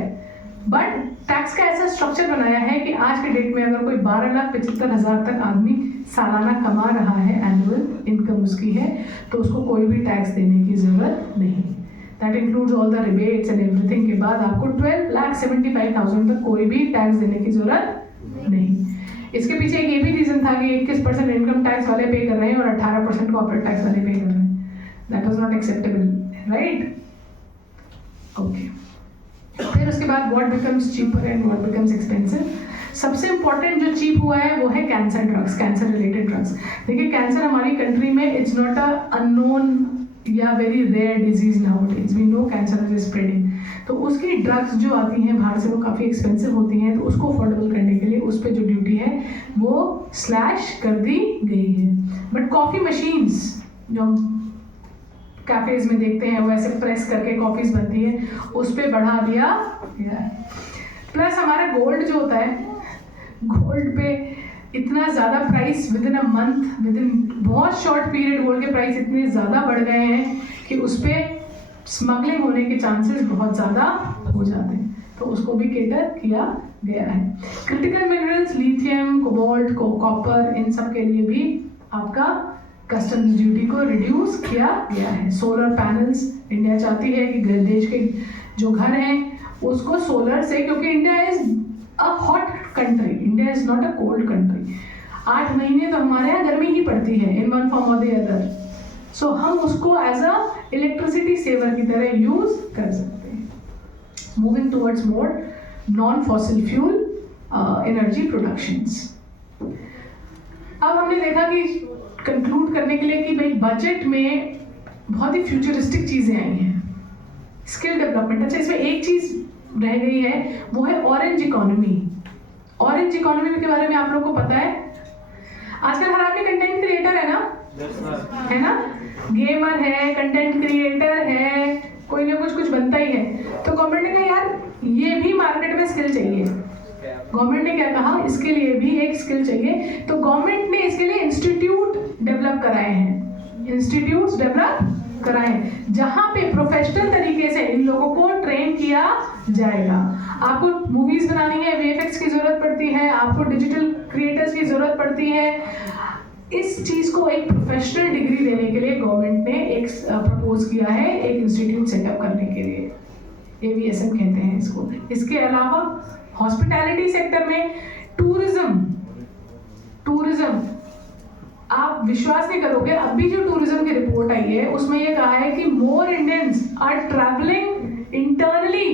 बट टैक्स का ऐसा स्ट्रक्चर बनाया है कि आज के डेट में अगर कोई 12,75,000 तक आदमी सालाना कमा रहा है, एनुअल इनकम उसकी है, तो उसको कोई भी टैक्स देने की जरूरत नहीं। That includes all the rebates and everything के बाद आपको 12,75,000 तक कोई भी टैक्स देने की जरूरत नहीं। इसके पीछे एक ये भी रीजन था कि 21% इनकम टैक्स वाले पे कर रहे हैं और 18% कॉर्पोरेट टैक्स वाले पे कर रहे हैं। That was not acceptable, right? Okay, फिर उसके बाद what becomes cheaper and what becomes expensive. सबसे इंपॉर्टेंट जो चीप हुआ है वो है cancer drugs, cancer related drugs. देखिए कैंसर हमारी कंट्री में इट्स नॉट अ अननोन या very rare disease nowadays, we know cancer is spreading. तो उसकी ड्रग्स जो आती हैं बाहर से वो काफ़ी एक्सपेंसिव होती हैं, तो उसको अफोर्डेबल करने के लिए उस पर जो ड्यूटी है वो स्लैश कर दी गई है। बट कॉफ़ी मशीन्स जो कैफेज में देखते हैं वो ऐसे प्रेस करके कॉफीज बनती है, उस पर बढ़ा दिया गया। प्लस हमारा गोल्ड जो होता है, गोल्ड पे इतना ज़्यादा price with in a month, with in बहुत शॉर्ट पीरियड गोल्ड के प्राइस इतने ज़्यादा बढ़ गए हैं कि उस पर स्मगलिंग होने के चांसेस बहुत ज़्यादा हो जाते हैं, तो उसको भी केटर किया गया है। Critical minerals, lithium, cobalt, copper, इन सब के लिए भी आपका कस्टम्स ड्यूटी को रिड्यूस किया गया है। सोलर पैनल्स, इंडिया चाहती है कि देश के जो घर हैं उसको सोलर से, क्योंकि India is a hot country, India is not a cold country. 8 महीने तो हमारे यहाँ गर्मी ही पड़ती है इन वन फॉर्म और द अदर, सो हम उसको एज अ इलेक्ट्रिसिटी सेवर की तरह यूज कर सकते हैं। Moving towards more non fossil fuel energy productions. अब हमने देखा कि कंक्लूड करने के लिए कि भाई बजट में बहुत ही फ्यूचरिस्टिक चीज़ें आई हैं, स्किल डेवलपमेंट। अच्छा, इसमें एक चीज़ रह गई है, वो है ऑरेंज इकोनॉमी। ऑरेंज इकोनॉमी के बारे में आप लोगों को पता है, आजकल हर आदमी कंटेंट क्रिएटर है ना, है ना, गेमर है, कंटेंट क्रिएटर है, कोई ना कुछ बनता ही है। तो गवर्नमेंट ने कहा यार ये भी मार्केट में स्किल चाहिए। गवर्नमेंट ने क्या कहा, इसके लिए भी एक स्किल चाहिए, तो गवर्नमेंट ने इसके लिए इंस्टीट्यूट डेवलप कराए हैं, इंस्टीट्यूट्स डेवलप कराए हैं जहां पे प्रोफेशनल तरीके से इन लोगों को ट्रेन किया जाएगा। आपको मूवीज बनानी है, वीएफएक्स की जरूरत पड़ती है, आपको डिजिटल क्रिएटर्स की जरूरत पड़ती है। इस चीज को एक प्रोफेशनल डिग्री देने के लिए गवर्नमेंट ने एक प्रपोज किया है, एक इंस्टीट्यूट सेटअप करने के लिए, AVSM कहते हैं इसको। इसके अलावा हॉस्पिटैलिटी सेक्टर में टूरिज्म, आप विश्वास नहीं करोगे, अभी जो टूरिज्म की रिपोर्ट आई है उसमें ये कहा है कि more Indians are travelling internally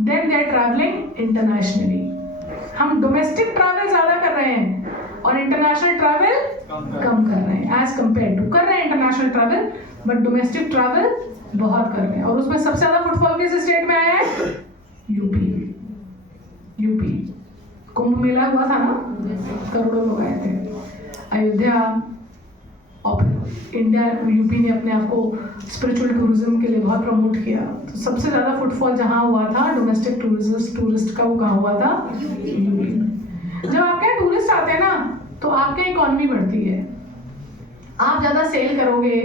than they are travelling internationally. हम डोमेस्टिक ट्रैवल ज्यादा कर रहे हैं और इंटरनेशनल ट्रैवल कम कर रहे हैं, एज कंपेयर टू कर रहे हैं international travel, but domestic travel बहुत कर रहे हैं। और उसमें सबसे ज्यादा फुटफॉल किस स्टेट में आया है? यूपी। कुंभ मेला हुआ था ना, करोड़ों लोग आए थे। अयोध्या और इंडिया, यूपी ने अपने आप को स्पिरिचुअल टूरिज्म के लिए बहुत प्रमोट किया। तो सबसे ज़्यादा फुटफॉल जहाँ हुआ था डोमेस्टिक टूरिस्ट का, वो कहाँ हुआ था? यूपी में। जब आपके यहाँ टूरिस्ट आते हैं ना तो आपकी इकोनॉमी बढ़ती है, आप ज़्यादा सेल करोगे,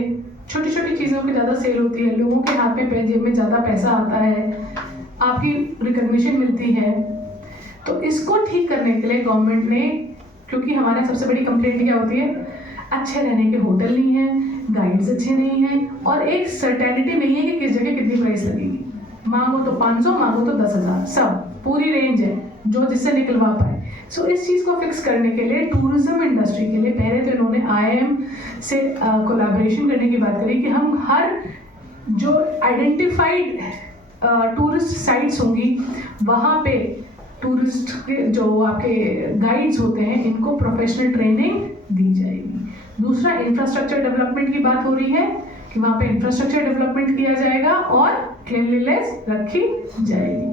छोटी छोटी चीज़ों की ज़्यादा सेल होती है, लोगों के हाथ में जेब में ज़्यादा पैसा आता है, आपकी रिकॉग्निशन मिलती है। तो इसको ठीक करने के लिए गवर्नमेंट ने, क्योंकि हमारे सबसे बड़ी कंप्लेंट क्या होती है, अच्छे रहने के होटल नहीं हैं, गाइड्स अच्छे नहीं हैं और एक सर्टेनिटी नहीं है कि किस जगह कितनी प्राइस लगेगी। मांगो तो 500, मांगो तो 10,000, सब पूरी रेंज है जो जिससे निकलवा पाए। सो इस चीज़ को फिक्स करने के लिए टूरिज्म इंडस्ट्री के लिए पहले तो इन्होंने IIM से कोलैबोरेशन करने की बात करी कि हम हर जो आइडेंटिफाइड टूरिस्ट साइट्स होंगी वहाँ पे टूरिस्ट के जो आपके गाइड्स होते हैं इनको प्रोफेशनल ट्रेनिंग दी जाएगी। दूसरा, इंफ्रास्ट्रक्चर डेवलपमेंट की बात हो रही है कि वहाँ पे इंफ्रास्ट्रक्चर डेवलपमेंट किया जाएगा और क्लीनलीनेस रखी जाएगी।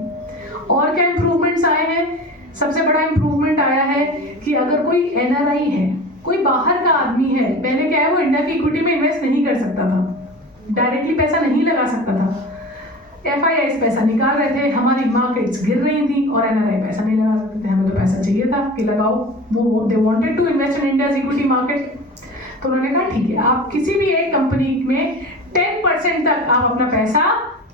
और क्या इम्प्रूवमेंट्स आए हैं? सबसे बड़ा इम्प्रूवमेंट आया है कि अगर कोई NRI है, कोई बाहर का आदमी है, पहले क्या है वो इंडिया की इक्विटी में इन्वेस्ट नहीं कर सकता था, डायरेक्टली पैसा नहीं लगा सकता था। FIIs पैसा निकाल रहे थे, हमारी मार्केट्स गिर रही थी और NRI पैसा नहीं लगा सकते थे। हमें तो पैसा चाहिए था कि लगाओ, वो they wanted to invest in India's equity market. तो उन्होंने कहा ठीक है, आप किसी भी एक कंपनी में 10% तक आप अपना पैसा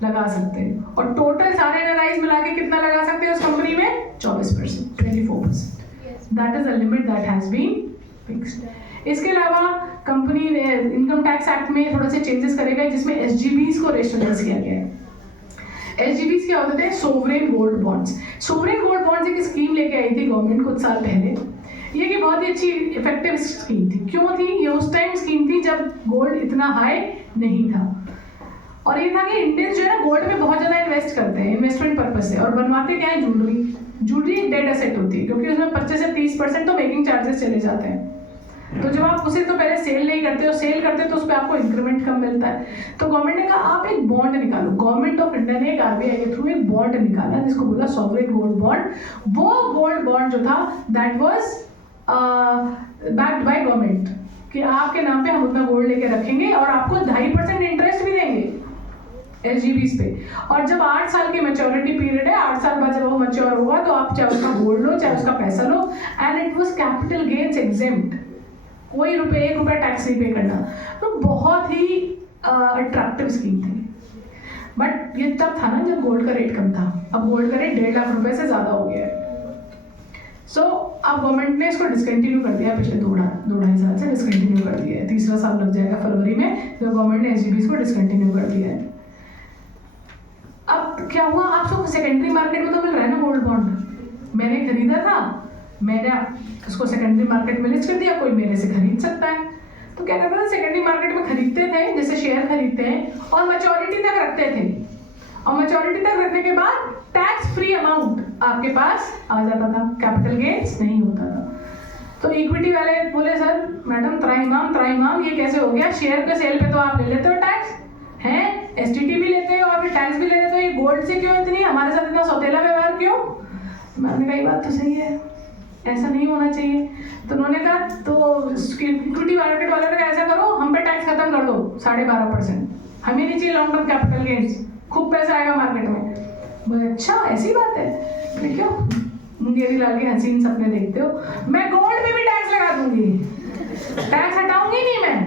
लगा सकते हैं और टोटल सारे NRIs मिला के कितना लगा सकते हैं उस कंपनी में? 24%, 24%। That is the limit that has been fixed. इसके अलावा कंपनी ने इनकम टैक्स एक्ट में थोड़े से चेंजेस करे गए जिसमें SGBs को रेशनलाइज किया गया है। SGBs क्या होते थे? Sovereign gold bonds. Sovereign gold bonds एक स्कीम लेके आई थी गवर्नमेंट कुछ साल पहले। ये कि बहुत ही अच्छी इफेक्टिव स्कीम थी। क्यों थी? ये उस टाइम स्कीम थी जब गोल्ड इतना हाई नहीं था और ये था कि इंडियंस जो है ना गोल्ड में बहुत ज़्यादा इन्वेस्ट करते हैं इन्वेस्टमेंट पर्पज से और बनवाते क्या है? ज्वेलरी एक डेड एसेट होती है क्योंकि उसमें 25 से 30% तो मेकिंग चार्जेस चले जाते हैं। तो जब आप उसे तो पहले सेल नहीं करते हो, सेल करते हो तो उस पर आपको इंक्रीमेंट कम मिलता है। तो गवर्नमेंट ने कहा आप एक बॉन्ड निकालो। गवर्नमेंट ऑफ इंडिया ने एक RBI के थ्रू एक बॉन्ड निकाला जिसको बोला सॉवरेन गोल्ड बॉन्ड। वो गोल्ड बॉन्ड जो था that was backed by government कि आपके नाम पे हम उतना गोल्ड लेके रखेंगे और आपको 2.5% इंटरेस्ट भी देंगे SGBs पे। और जब 8 साल की मैच्योरिटी पीरियड है, 8 साल बाद जब वो मैच्योर होगा तो आप चाहे उसका गोल्ड लो चाहे उसका पैसा लो, and it was capital gains exempt, कोई ₹1 टैक्स नहीं पे करना। तो बहुत ही अट्रैक्टिव स्कीम थी। बट ये तब था ना जब गोल्ड का रेट कम था, अब गोल्ड का रेट 1.5 लाख रुपए से ज़्यादा हो गया है। सो अब गवर्नमेंट ने इसको डिसकंटिन्यू कर दिया, पिछले 2-2.5 साल से डिसकंटिन्यू कर दिया है। तीसरा साल लग जाएगा फरवरी में जब गवर्नमेंट ने SGBs को डिसकंटिन्यू कर दिया है। अब क्या हुआ? आपको सेकेंडरी मार्केट में तो मिल रहा है ना गोल्ड बॉन्ड। मैंने खरीदा था, मैंने उसको सेकेंडरी मार्केट में लिस्ट कर दिया, कोई मेरे से खरीद सकता है। तो क्या करते थे? सेकेंडरी मार्केट में खरीदते थे, जैसे शेयर खरीदते हैं और मैच्योरिटी तक रखते थे और मैच्योरिटी तक रखने के बाद टैक्स फ्री अमाउंट आपके पास आ जाता था, कैपिटल गेन्स नहीं होता था। तो इक्विटी वाले बोले सर मैडम त्राहिमाम ये कैसे हो गया? शेयर के सेल पे तो आप ले लेते हो टैक्स हैं, STT भी लेते हो और फिर टैक्स भी ले लेते हो, ये गोल्ड से क्यों इतनी हमारे साथ इतना सौतेला व्यवहार क्यों? मैंने कहा ये बात तो सही है, ऐसा नहीं होना चाहिए। तो उन्होंने कहा तो इक्विटी मार्केट वाले ने कहा ऐसा करो, हम पे टैक्स खत्म कर दो 12.5%, हमें नहीं चाहिए लॉन्ग टर्म कैपिटल गेन्स, खूब पैसा आएगा मार्केट में। बोले अच्छा ऐसी बात है? फिर क्यों मुंगेरी लाल के हसीन सपने देखते हो? मैं गोल्ड पे भी टैक्स लगा दूंगी, टैक्स हटाऊंगी नहीं, मैं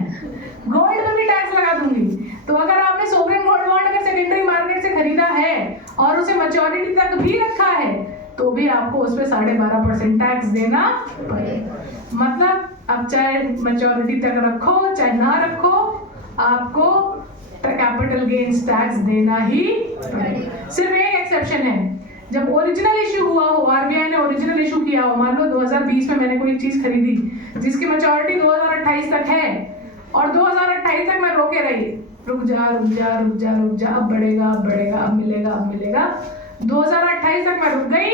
गोल्ड पे भी टैक्स लगा दूंगी। तो अगर आपने सोवरेन गोल्ड बॉन्ड अगर सेकेंडरी मार्केट से खरीदा है और उसे मैच्योरिटी तक भी रखा है तो भी आपको उस पर 12.5% टैक्स देना पड़ेगा। मतलब अब चाहे मैच्योरिटी तक रखो चाहे ना रखो, आपको कैपिटल गेन्स टैक्स देना ही पड़ेगा। सिर्फ एक एक्सेप्शन है, जब ओरिजिनल इशू हुआ हो, RBI ने ओरिजिनल इशू किया हो, मान लो 2020 में मैंने कोई चीज खरीदी जिसकी मैच्योरिटी 2028 तक है और 2028 तक मैं रोके रही, रुक जा, अब बढ़ेगा, अब मिलेगा, 2028 तक मैं रुक गई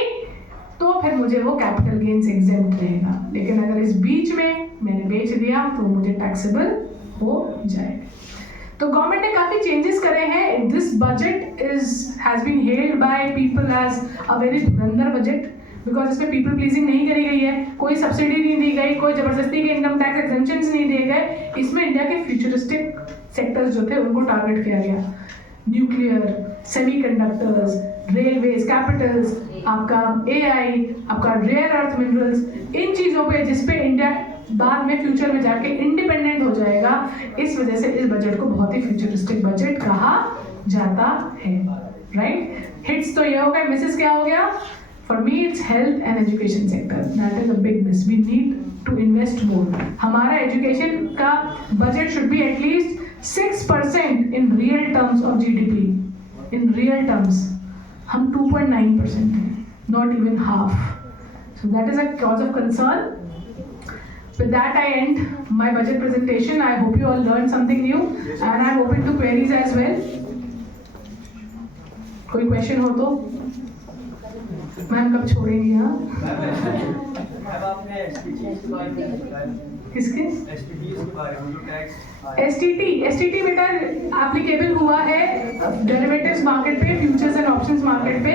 तो फिर मुझे वो कैपिटल गेन्स एग्जेम्प्ट रहेगा। लेकिन अगर इस बीच में मैंने बेच दिया तो मुझे टैक्सेबल हो जाएगा। तो गवर्नमेंट ने काफी चेंजेस करे हैं। This budget has been held by people as a very धुरंधर बजट बिकॉज इसमें पीपल प्लीजिंग नहीं करी गई है, कोई सब्सिडी नहीं दी गई, कोई जबरदस्ती के इनकम टैक्स एग्जेम्पशंस नहीं दिए गए। इसमें इंडिया के फ्यूचरिस्टिक सेक्टर्स जो थे उनको टारगेट किया गया, न्यूक्लियर, सेमीकंडक्टर्स, रेलवेज, कैपिटल्स, आपका AI, आपका रेयर अर्थ मिनरल्स, इन चीज़ों पे जिसपे इंडिया बाद में फ्यूचर में जाके इंडिपेंडेंट हो जाएगा। इस वजह से इस बजट को बहुत ही फ्यूचरिस्टिक बजट कहा जाता है, राइट। हिट्स तो ये हो गए, मिसेस क्या हो गया? For me it's health and education sector, that is a big miss. We need to invest more. हमारा एजुकेशन का budget should be at least 6% in real terms of GDP. In real terms हम 2.9% हैं, not even half. So that is a cause of concern. With that, I end my budget presentation. I hope you all learned something new, and I'm open to queries as well. कोई question हो तो? Ma'am कब छोड़ेंगी? हाँ? किसके? STT बेटा applicable हुआ है derivatives market पे, फ्यूचर्स एंड ऑप्शंस मार्केट पे।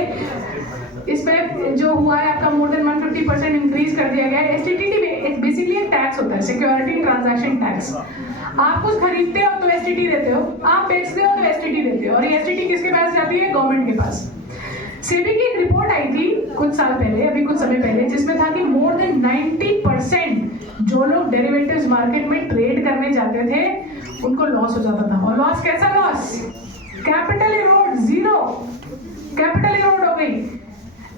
इसमें जो हुआ है आपका more than 150% इंक्रीज कर दिया गया है। STT में बेसिकली एक टैक्स होता है, सिक्योरिटी ट्रांजैक्शन टैक्स। आप कुछ खरीदते हो तो STT देते हो, आप बेचते हो तो STT देते हो, और ये STT किसके पास जाती है? गवर्नमेंट के पास। सेबी की एक रिपोर्ट आई थी कुछ साल पहले, अभी कुछ समय पहले, जिसमें था कि मोर देन 90% जो लोग डेरिवेटिव्स मार्केट में ट्रेड करने जाते थे उनको लॉस हो जाता था। और लॉस कैसा loss? Capital Erode, zero capital Erode हो गई।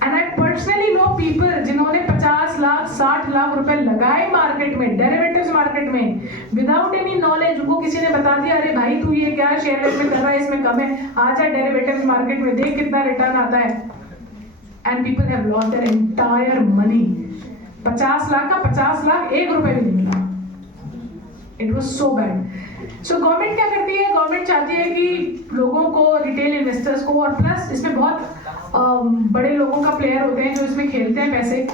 And I personally know people जिन्होंने 50 लाख 60 लाख रुपए लगाए मार्केट में, डेरिवेटिव्स मार्केट में, विदाउट एनी नॉलेज। उनको किसी ने बता दिया, अरे भाई तू ये क्या शेयर रेट में कर रहा है, इसमें कम है, आजा डेरिवेटिव्स मार्केट में देख कितना रिटर्न आता है। And people have lost their entire money. 50 lakh का 50 लाख 1 रुपए भी नहीं मिला। It was so bad. So government क्या करती है? गवर्नमेंट चाहती है कि लोगों को, रिटेल इन्वेस्टर्स को, और प्लस इसमें बहुत बड़े लोगों का प्लेयर होते हैं जो इसमें खेलते हैं पैसे।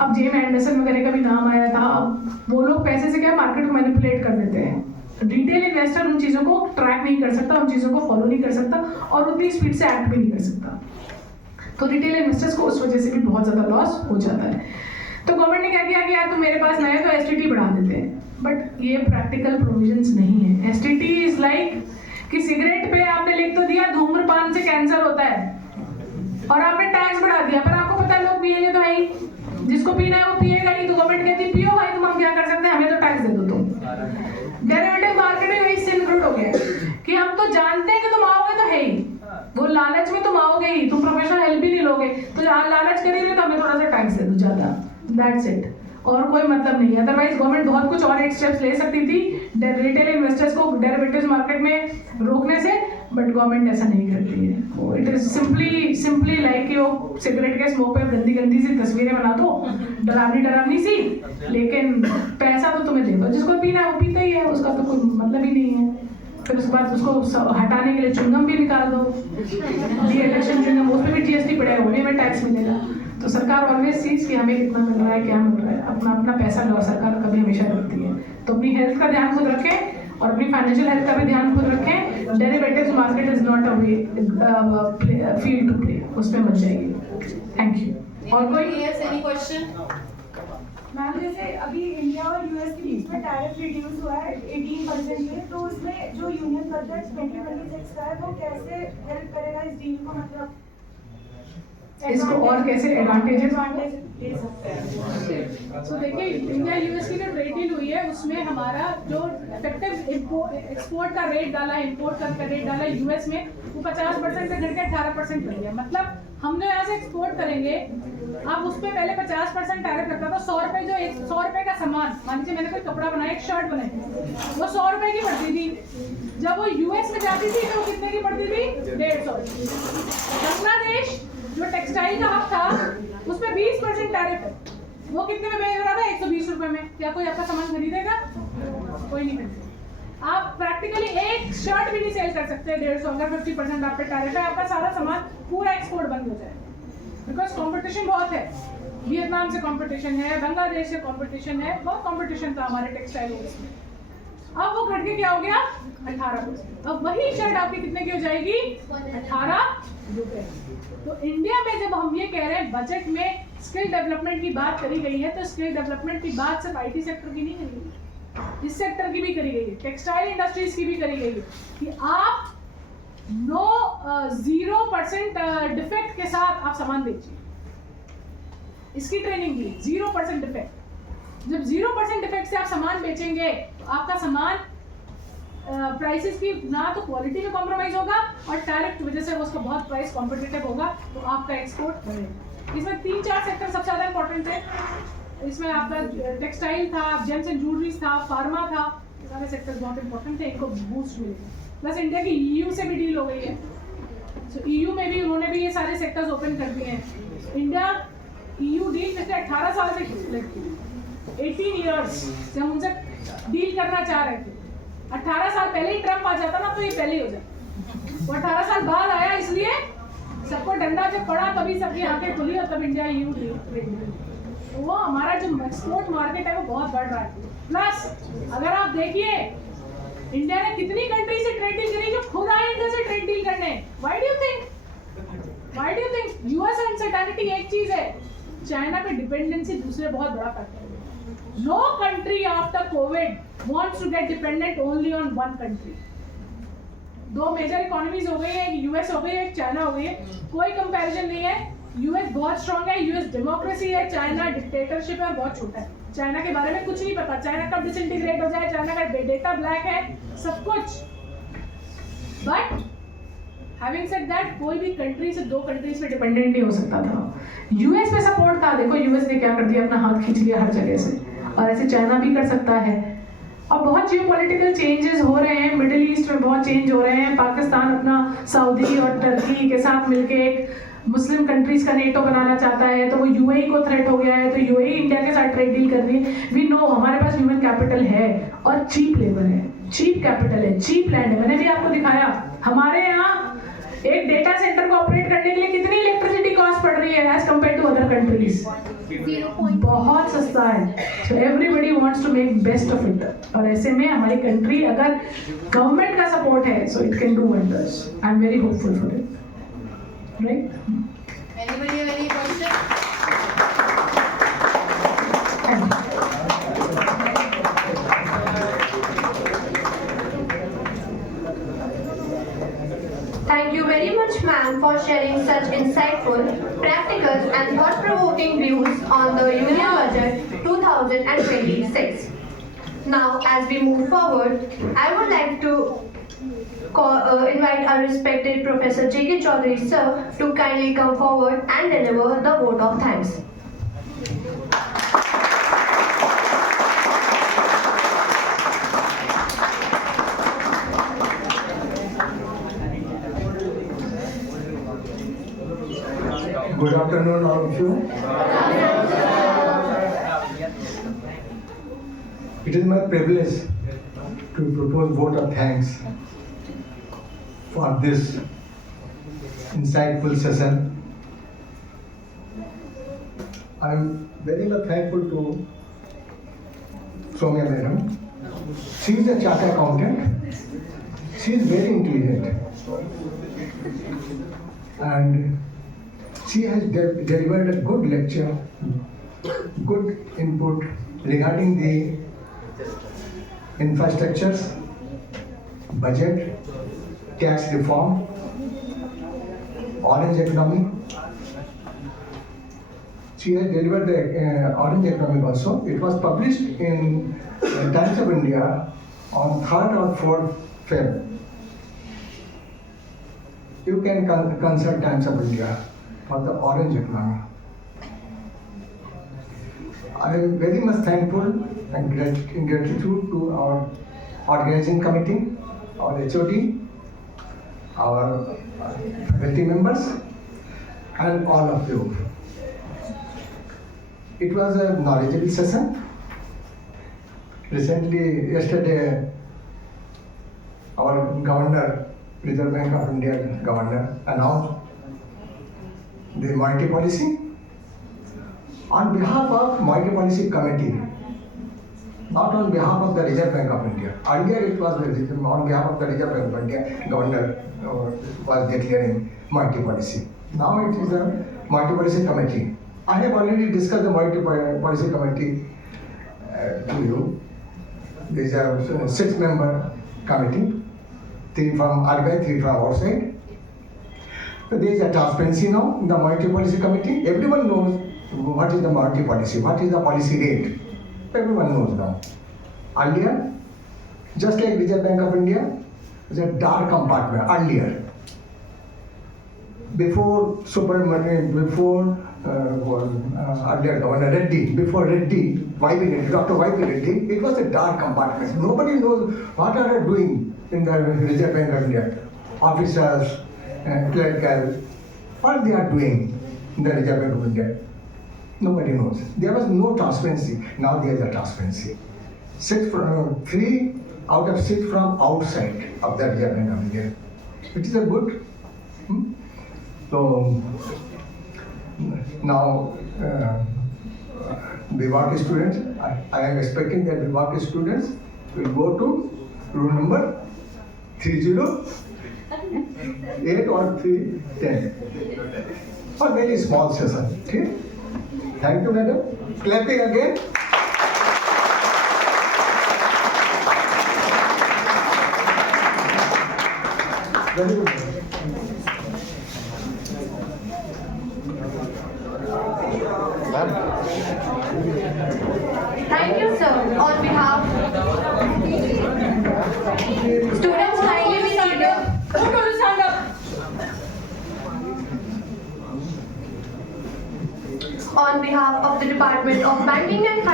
अब जेम एंडरसन वगैरह का भी नाम आया था। अब वो लोग पैसे से क्या मार्केट को मैनिपुलेट कर देते हैं। रिटेल इन्वेस्टर उन चीज़ों को ट्रैक नहीं कर सकता, उन चीज़ों को फॉलो नहीं कर सकता, और उतनी स्पीड से एक्ट भी नहीं कर सकता। तो रिटेल इन्वेस्टर्स को उस वजह से भी बहुत ज़्यादा लॉस हो जाता है। तो गवर्नमेंट ने क्या किया कि यार तुम मेरे पास नए तो STT बढ़ा देते हैं। बट ये प्रैक्टिकल प्रोविजंस नहीं है। STT इज लाइक कि सिगरेट पे आपने लिख तो दिया धूम्रपान से कैंसर होता है, और आपने टैक्स बढ़ा दिया, पर आपको पता है लोग पिएंगे तो भाई, जिसको पीना है वो पिएगा ही। तो गवर्नमेंट कहती है पियो भाई, तुम हम क्या कर सकते हैं, हमें तो टैक्स दे दो तुम। डेरिवेटिव मार्केट में वही सिंक्रोड हो गया कि हम तो जानते हैं कि तुम आओगे तो है ही, वो लालच में तुम आओगे ही, तुम प्रोफेशनल हेल्प भी नहीं लोगे, तो लालच करेंगे तो हमें थोड़ा सा टैक्स दे दो ज्यादा, दैट्स इट। और कोई मतलब नहीं है। अदरवाइज गवर्नमेंट बहुत कुछ और स्टेप्स ले सकती थी रिटेल इन्वेस्टर्स को डेरिवेटिव्स मार्केट में रोकने से, बट गवर्नमेंट ऐसा नहीं करती है। इट इज सिंपली लाइक कि वो सिगरेट के स्मोक पे गंदी गंदी सी तस्वीरें बना दो, डरावनी सी, लेकिन पैसा तो तुम्हें दे दो, जिसको पीना है वो पीता ही है, उसका तो कोई मतलब ही नहीं है। फिर उसके बाद उसको हटाने के लिए च्युइंगम भी निकाल दो, डी इलेक्शन च्युइंगम, उस पर भी GST पड़ेगा, उन्हें में टैक्स मिलेगा। तो सरकार ऑलवेज सीज कि हमें कितना मिल रहा है, क्या मिल रहा है, अपना पैसा सरकार कभी हमेशा रखती है। तो अपनी हेल्थ का ध्यान खुद रखें और अपनी फाइनेंशियल हेल्थ का भी ध्यान खुद रखें। Derivatives market is not a field to play, उसमें मत जाइए। Thank you. और कोई एनी क्वेश्चन? मैम जैसे अभी इंडिया और US के बीच में टैरिफ रिड्यूस हुआ है 18% पे, तो उसमें जो यूनियन बजट 2026 का है वो कैसे हेल्प करेगा इस डील को, मतलब इसको और कैसे एडवांटेजेस ले सकते हैं? तो देखिए, इंडिया US की जो ट्रेड डील हुई है उसमें हमारा जो इफेक्टिव एक्सपोर्ट का रेट डाला, इंपोर्ट का रेट डाला US में, वो 50% से घट के 18% बन गया। मतलब हम जो यहाँ से एक्सपोर्ट करेंगे, आप उस पर पहले 50% टैरिफ लगता था। 100 रुपये, जो 100 रुपये का सामान, मान लीजिए मैंने कोई कपड़ा बनाया, एक शर्ट बनाई, वो 100 रुपये की पड़ती थी। जब वो US में जाती थी तो कितने की पड़ती थी? 150। बांग्लादेश जो टेक्सटाइल का हब था, उसमें 20% टैरिफ है, वो कितने में बेच रहा था? 120 रुपये में। क्या कोई आपका सामान खरीदेगा? कोई नहीं खरीदेगा। आप प्रैक्टिकली एक शर्ट भी नहीं सेल कर सकते 150, अगर 50% आप पे टैरिफ है, आपका सारा सामान पूरा एक्सपोर्ट बंद हो जाए। बिकॉज कंपटीशन बहुत है, वियतनाम से कंपटीशन है, बांग्लादेश से कंपटीशन है, बहुत कंपटीशन था हमारे टेक्सटाइल में। अब वो घट के क्या हो गया? 18%। अब वही शर्ट आपकी कितने की हो जाएगी? 18 रुपए। तो इंडिया में जब हम ये कह रहे हैं बजट में स्किल डेवलपमेंट की बात करी गई है, तो स्किल डेवलपमेंट की बात सिर्फ IT सेक्टर की नहीं करी गई, इस सेक्टर की भी करी गई है, टेक्सटाइल इंडस्ट्रीज की भी करी गई है कि आप 0% डिफेक्ट के साथ आप सामान बेचिए। इसकी ट्रेनिंग दी, 0% डिफेक्ट। जब 0% डिफेक्ट से आप सामान बेचेंगे तो आपका सामान प्राइसेस की ना तो क्वालिटी में कॉम्प्रोमाइज होगा और डायरेक्ट वजह से उसका बहुत प्राइस कॉम्पिटिटिव होगा, तो आपका एक्सपोर्ट बनेगा। इसमें 3-4 सेक्टर सबसे ज़्यादा इंपॉर्टेंट है। इसमें आपका टेक्सटाइल था, जेम्स एंड ज्वेलरीज था, फार्मा था, ये सारे सेक्टर्स बहुत इंपॉर्टेंट थे, इनको बूस्ट मिलेगा। प्लस इंडिया की EU से भी डील हो गई है, तो EU में भी उन्होंने भी ये सारे सेक्टर्स ओपन कर दिए हैं। इंडिया EU डील पिछले 18 साल से 18 ईयर्स से हम उनसे डील करना चाह रहे थे। 18 साल पहले ही ट्रम्प आ जाता ना तो ये पहले ही हो जाता, वो 18 साल बाद आया, इसलिए सबको डंडा जब पड़ा तभी सबकी आंखें खुली और तब इंडिया EU डील। तो वो हमारा जो एक्सपोर्ट मार्केट है वो बहुत बढ़ रहा है। प्लस अगर आप देखिए इंडिया ने कितनी कंट्री से ट्रेड डील करी जो खुद आए इंडिया से ट्रेड डील करने। Why do you think US uncertainty एक चीज है, चाइना पे डिपेंडेंसी दूसरे बहुत बड़ा फैक्टर है। No country after Covid wants to get dependent only on one country. 2 major economies हो गई है, एक यूएस हो गई है, एक चाइना हो गई है, कोई कंपैरिजन नहीं है। यूएस बहुत स्ट्रांग है, यूएस डेमोक्रेसी है, चाइना डिक्टेटरशिप है और बहुत छोटा है। चाइना के बारे में कुछ नहीं पता, चाइना कब डिसइंटीग्रेट हो जाए, चाइना का डेटा ब्लैक है, सब कुछ। बट हैविंग सेड दैट, कोई भी कंट्री से 2 कंट्रीज पे डिपेंडेंट नहीं हो सकता था। यूएस पे सपोर्ट था, देखो यूएस ने क्या कर दिया, अपना हाथ खींच लिया हर जगह से, और ऐसे चाइना भी कर सकता है। और बहुत जियोपॉलिटिकल चेंजेस हो रहे हैं, मिडिल ईस्ट में बहुत चेंज हो रहे हैं। पाकिस्तान अपना सऊदी और टर्की के साथ मिलके एक मुस्लिम कंट्रीज का नेटो बनाना चाहता है, तो वो यूएई को थ्रेट हो गया है, तो यूएई इंडिया के साथ ट्रेड डील कर रही है। वी नो हमारे पास ह्यूमन कैपिटल है और चीप लेबर है, चीप कैपिटल है, चीप लैंड है। मैंने भी आपको दिखाया हमारे यहाँ एक डेटा सेंटर को ऑपरेट करने के लिए कितनी इलेक्ट्रिसिटी कॉस्ट पड़ रही है as compare to other countries, बहुत सस्ता है। So everybody wants to make best of it, और ऐसे में हमारी कंट्री अगर गवर्नमेंट का सपोर्ट है so it can do wonders. I am very hopeful for it, right? Anybody have any question? Thank you very much, ma'am, for sharing such insightful, practical, and thought-provoking views on the Union Budget 2026. Now, as we move forward, I would like to invite our respected Professor J.K. Chaudhary sir to kindly come forward and deliver the vote of thanks. Good afternoon, all of you. It is my privilege to propose vote of thanks for this insightful session. I am very much thankful to Soumya Madam. She is a chartered accountant. She is very intelligent, and she has delivered a good lecture, good input regarding the infrastructures, budget, tax reform, orange economy. She has delivered the orange economy also. It was published in Times of India on 3rd or 4th Feb. You can consult Times of India for the orange economy. I am very much thankful and gratitude to our organizing committee, our HOD, our faculty members, and all of you. It was a knowledgeable session. Yesterday, our governor, Reserve Bank of India governor, announced the monetary policy. On behalf of monetary policy committee, not on behalf of the Reserve Bank of India. Earlier it was on behalf of the Reserve Bank of India, governor was declaring monetary policy. Now it is the monetary policy committee. I have already discussed the monetary policy committee to you. There is a 6-member committee, 3 from RBI, 3 from outside. So there is a transparency now in the monetary policy committee. Everyone knows what is the monetary policy, what is the policy rate. Everyone knows now. Earlier, Just like Reserve Bank of India is a dark compartment earlier. Before super money, before earlier Governor Reddy, before Reddy, YB Reddy, Dr. YB Reddy, it was a dark compartment. Nobody knows what are they doing in the Reserve Bank of India. Officers, clerical, what they are doing in the Reserve Bank of India. Nobody knows. There was no transparency. Now there is a transparency. 3 out of 6 from outside of the Reserve Bank of India. It is a good. So now Vivad students, I am expecting that Vivad students will go to room number 308 or 310. A very small session. Okay? Thank you, madam. Clapping again. Very good. Thank you, sir. On behalf, students kindly be seated. Who told you to stand up? On behalf of the Department of Banking and